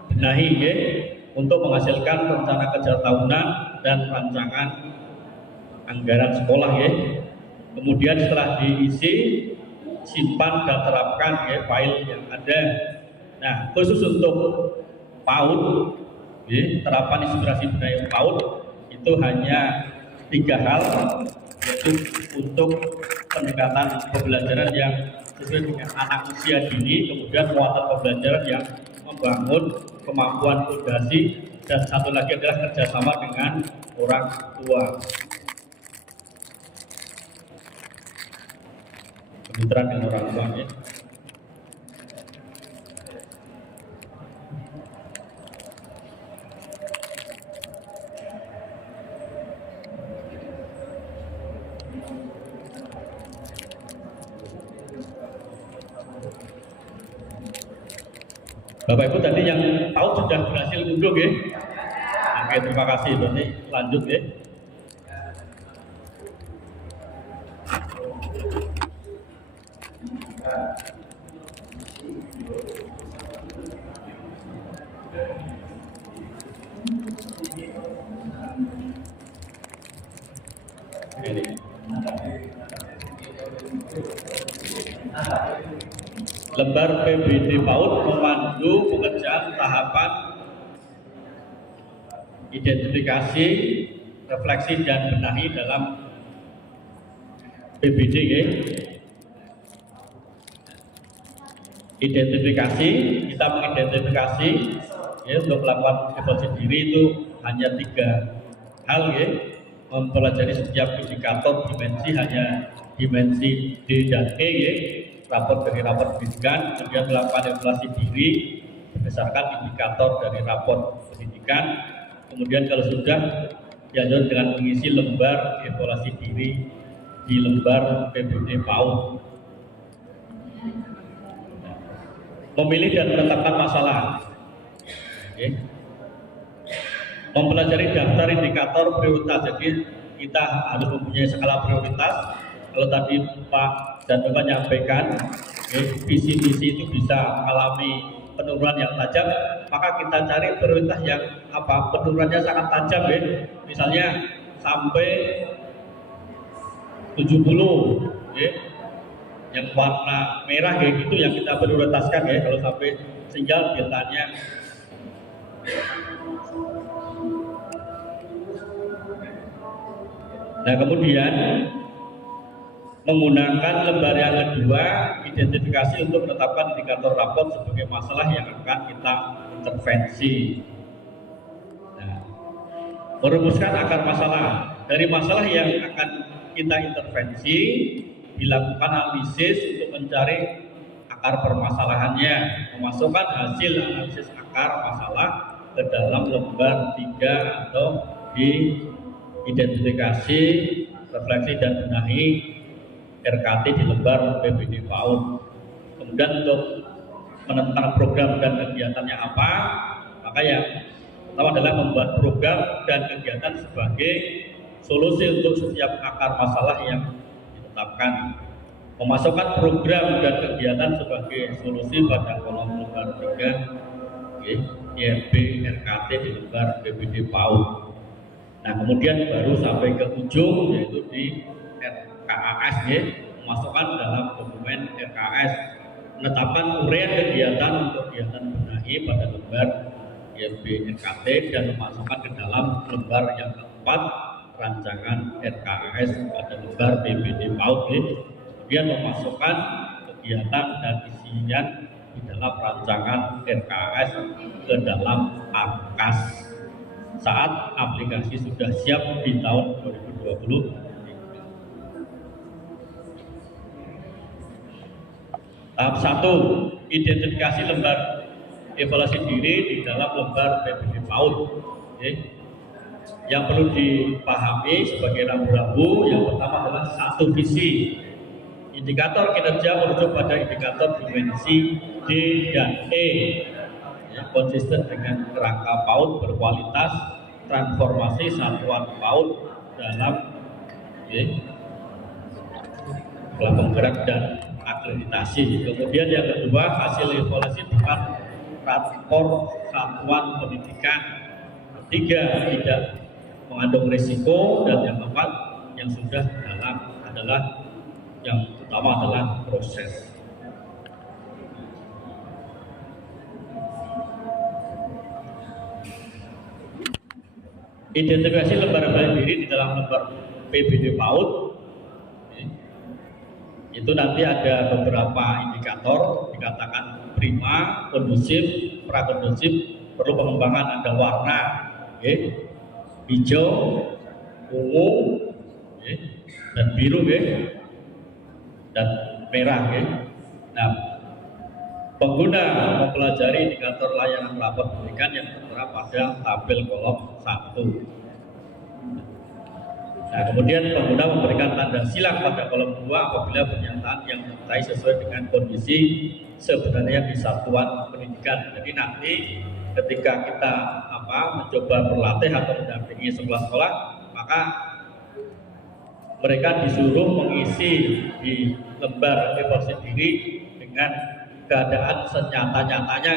benahi ya, untuk menghasilkan rencana kerja tahunan dan rancangan anggaran sekolah ya. Kemudian setelah diisi, simpan dan terapkan ya file yang ada. Nah, khusus untuk PAUD ya, terapan inspirasi budaya PAUD itu hanya 3 hal, yaitu untuk pendekatan pembelajaran yang sesuai dengan anak usia dini, kemudian muatan pembelajaran yang membangun kemampuan fondasi, dan satu lagi adalah kerjasama dengan orang tua. Kemitraan dengan orang tua ya. Bapak Ibu tadi yang tahu sudah berhasil unduh ya. Oke, terima kasih. Berarti lanjut ya. Ini. Lembar PBD PAUD memandu pengerjaan tahapan identifikasi, refleksi, dan benahi dalam PBD ya. Identifikasi, kita mengidentifikasi ya, untuk melakukan evaluasi diri itu hanya 3 hal ya. Mempelajari setiap indikator dimensi hanya dimensi D dan E ya. Raport dari raport pendidikan, kemudian melakukan evaluasi diri berdasarkan indikator dari raport pendidikan. Kemudian kalau sudah dilanjutkan dengan mengisi lembar evaluasi diri di lembar PBD PAUD. Memilih dan menetapkan masalah. Oke. Mempelajari daftar indikator prioritas. Jadi kita harus mempunyai skala prioritas. Kalau tadi Pak dan Bapak menyampaikan, visi-visi itu bisa mengalami penurunan yang tajam, maka kita cari prioritas yang apa penurunannya sangat tajam, ya. Misalnya sampai 70, ya. Yang warna merah kayak gitu yang kita prioritaskan, ya. Kalau sampai sehingga deltanya nah, kemudian menggunakan lembar yang kedua, identifikasi untuk menetapkan indikator rapor sebagai masalah yang akan kita intervensi. Nah, merumuskan akar masalah. Dari masalah yang akan kita intervensi, dilakukan analisis untuk mencari akar permasalahannya, memasukkan hasil analisis akar masalah ke dalam lembar 3 atau di identifikasi, refleksi dan benahi RKT di lembar PBD PAUD. Kemudian untuk menentukan program dan kegiatannya apa, maka yang pertama adalah membuat program dan kegiatan sebagai solusi untuk setiap akar masalah yang ditetapkan. Memasukkan program dan kegiatan sebagai solusi pada kolom lembar 3 IRB RKT di lembar PBD PAUD. Nah, kemudian baru sampai ke ujung, yaitu di RKAS, memasukkan dalam dokumen RKAS, menetapkan uraian kegiatan untuk kegiatan benahi pada lembar IRB RKT dan memasukkan ke dalam lembar yang keempat rancangan RKAS pada lembar PBD PAUD. Kemudian memasukkan kegiatan dan isian di dalam rancangan RKAS ke dalam AKAS saat aplikasi sudah siap di tahun 2020. Tahap 1, identifikasi lembar evaluasi diri di dalam lembar PBD PAUD. Yang perlu dipahami sebagai rambu-rambu, yang pertama adalah 1 visi. Indikator kinerja merujuk pada indikator dimensi D dan E, konsisten dengan kerangka PAUD berkualitas, transformasi satuan PAUD dalam penggerak dan akreditasi. Kemudian yang kedua, hasil evaluasi bukan rapor satuan pendidikan. Ketiga, tidak mengandung risiko, dan yang keempat, yang sudah dalam adalah yang utama adalah proses. Identifikasi lembar evaluasi diri di dalam lembar PBD PAUD. Itu nanti ada beberapa indikator, dikatakan prima, kondusif, prakondusif, perlu pengembangan, ada warna, hijau, ungu, dan biru, dan merah. Nah, pengguna mempelajari indikator layanan rapor pendidikan yang tertera pada tabel kolom 1. Nah, kemudian pengguna memberikan tanda silang pada kolom 2 apabila pernyataan yang disertai sesuai dengan kondisi sebenarnya di satuan pendidikan. Jadi nanti ketika kita mencoba berlatih atau mendampingi sekolah-sekolah, maka mereka disuruh mengisi di lembar evaluasi diri dengan keadaan senyata-nyatanya.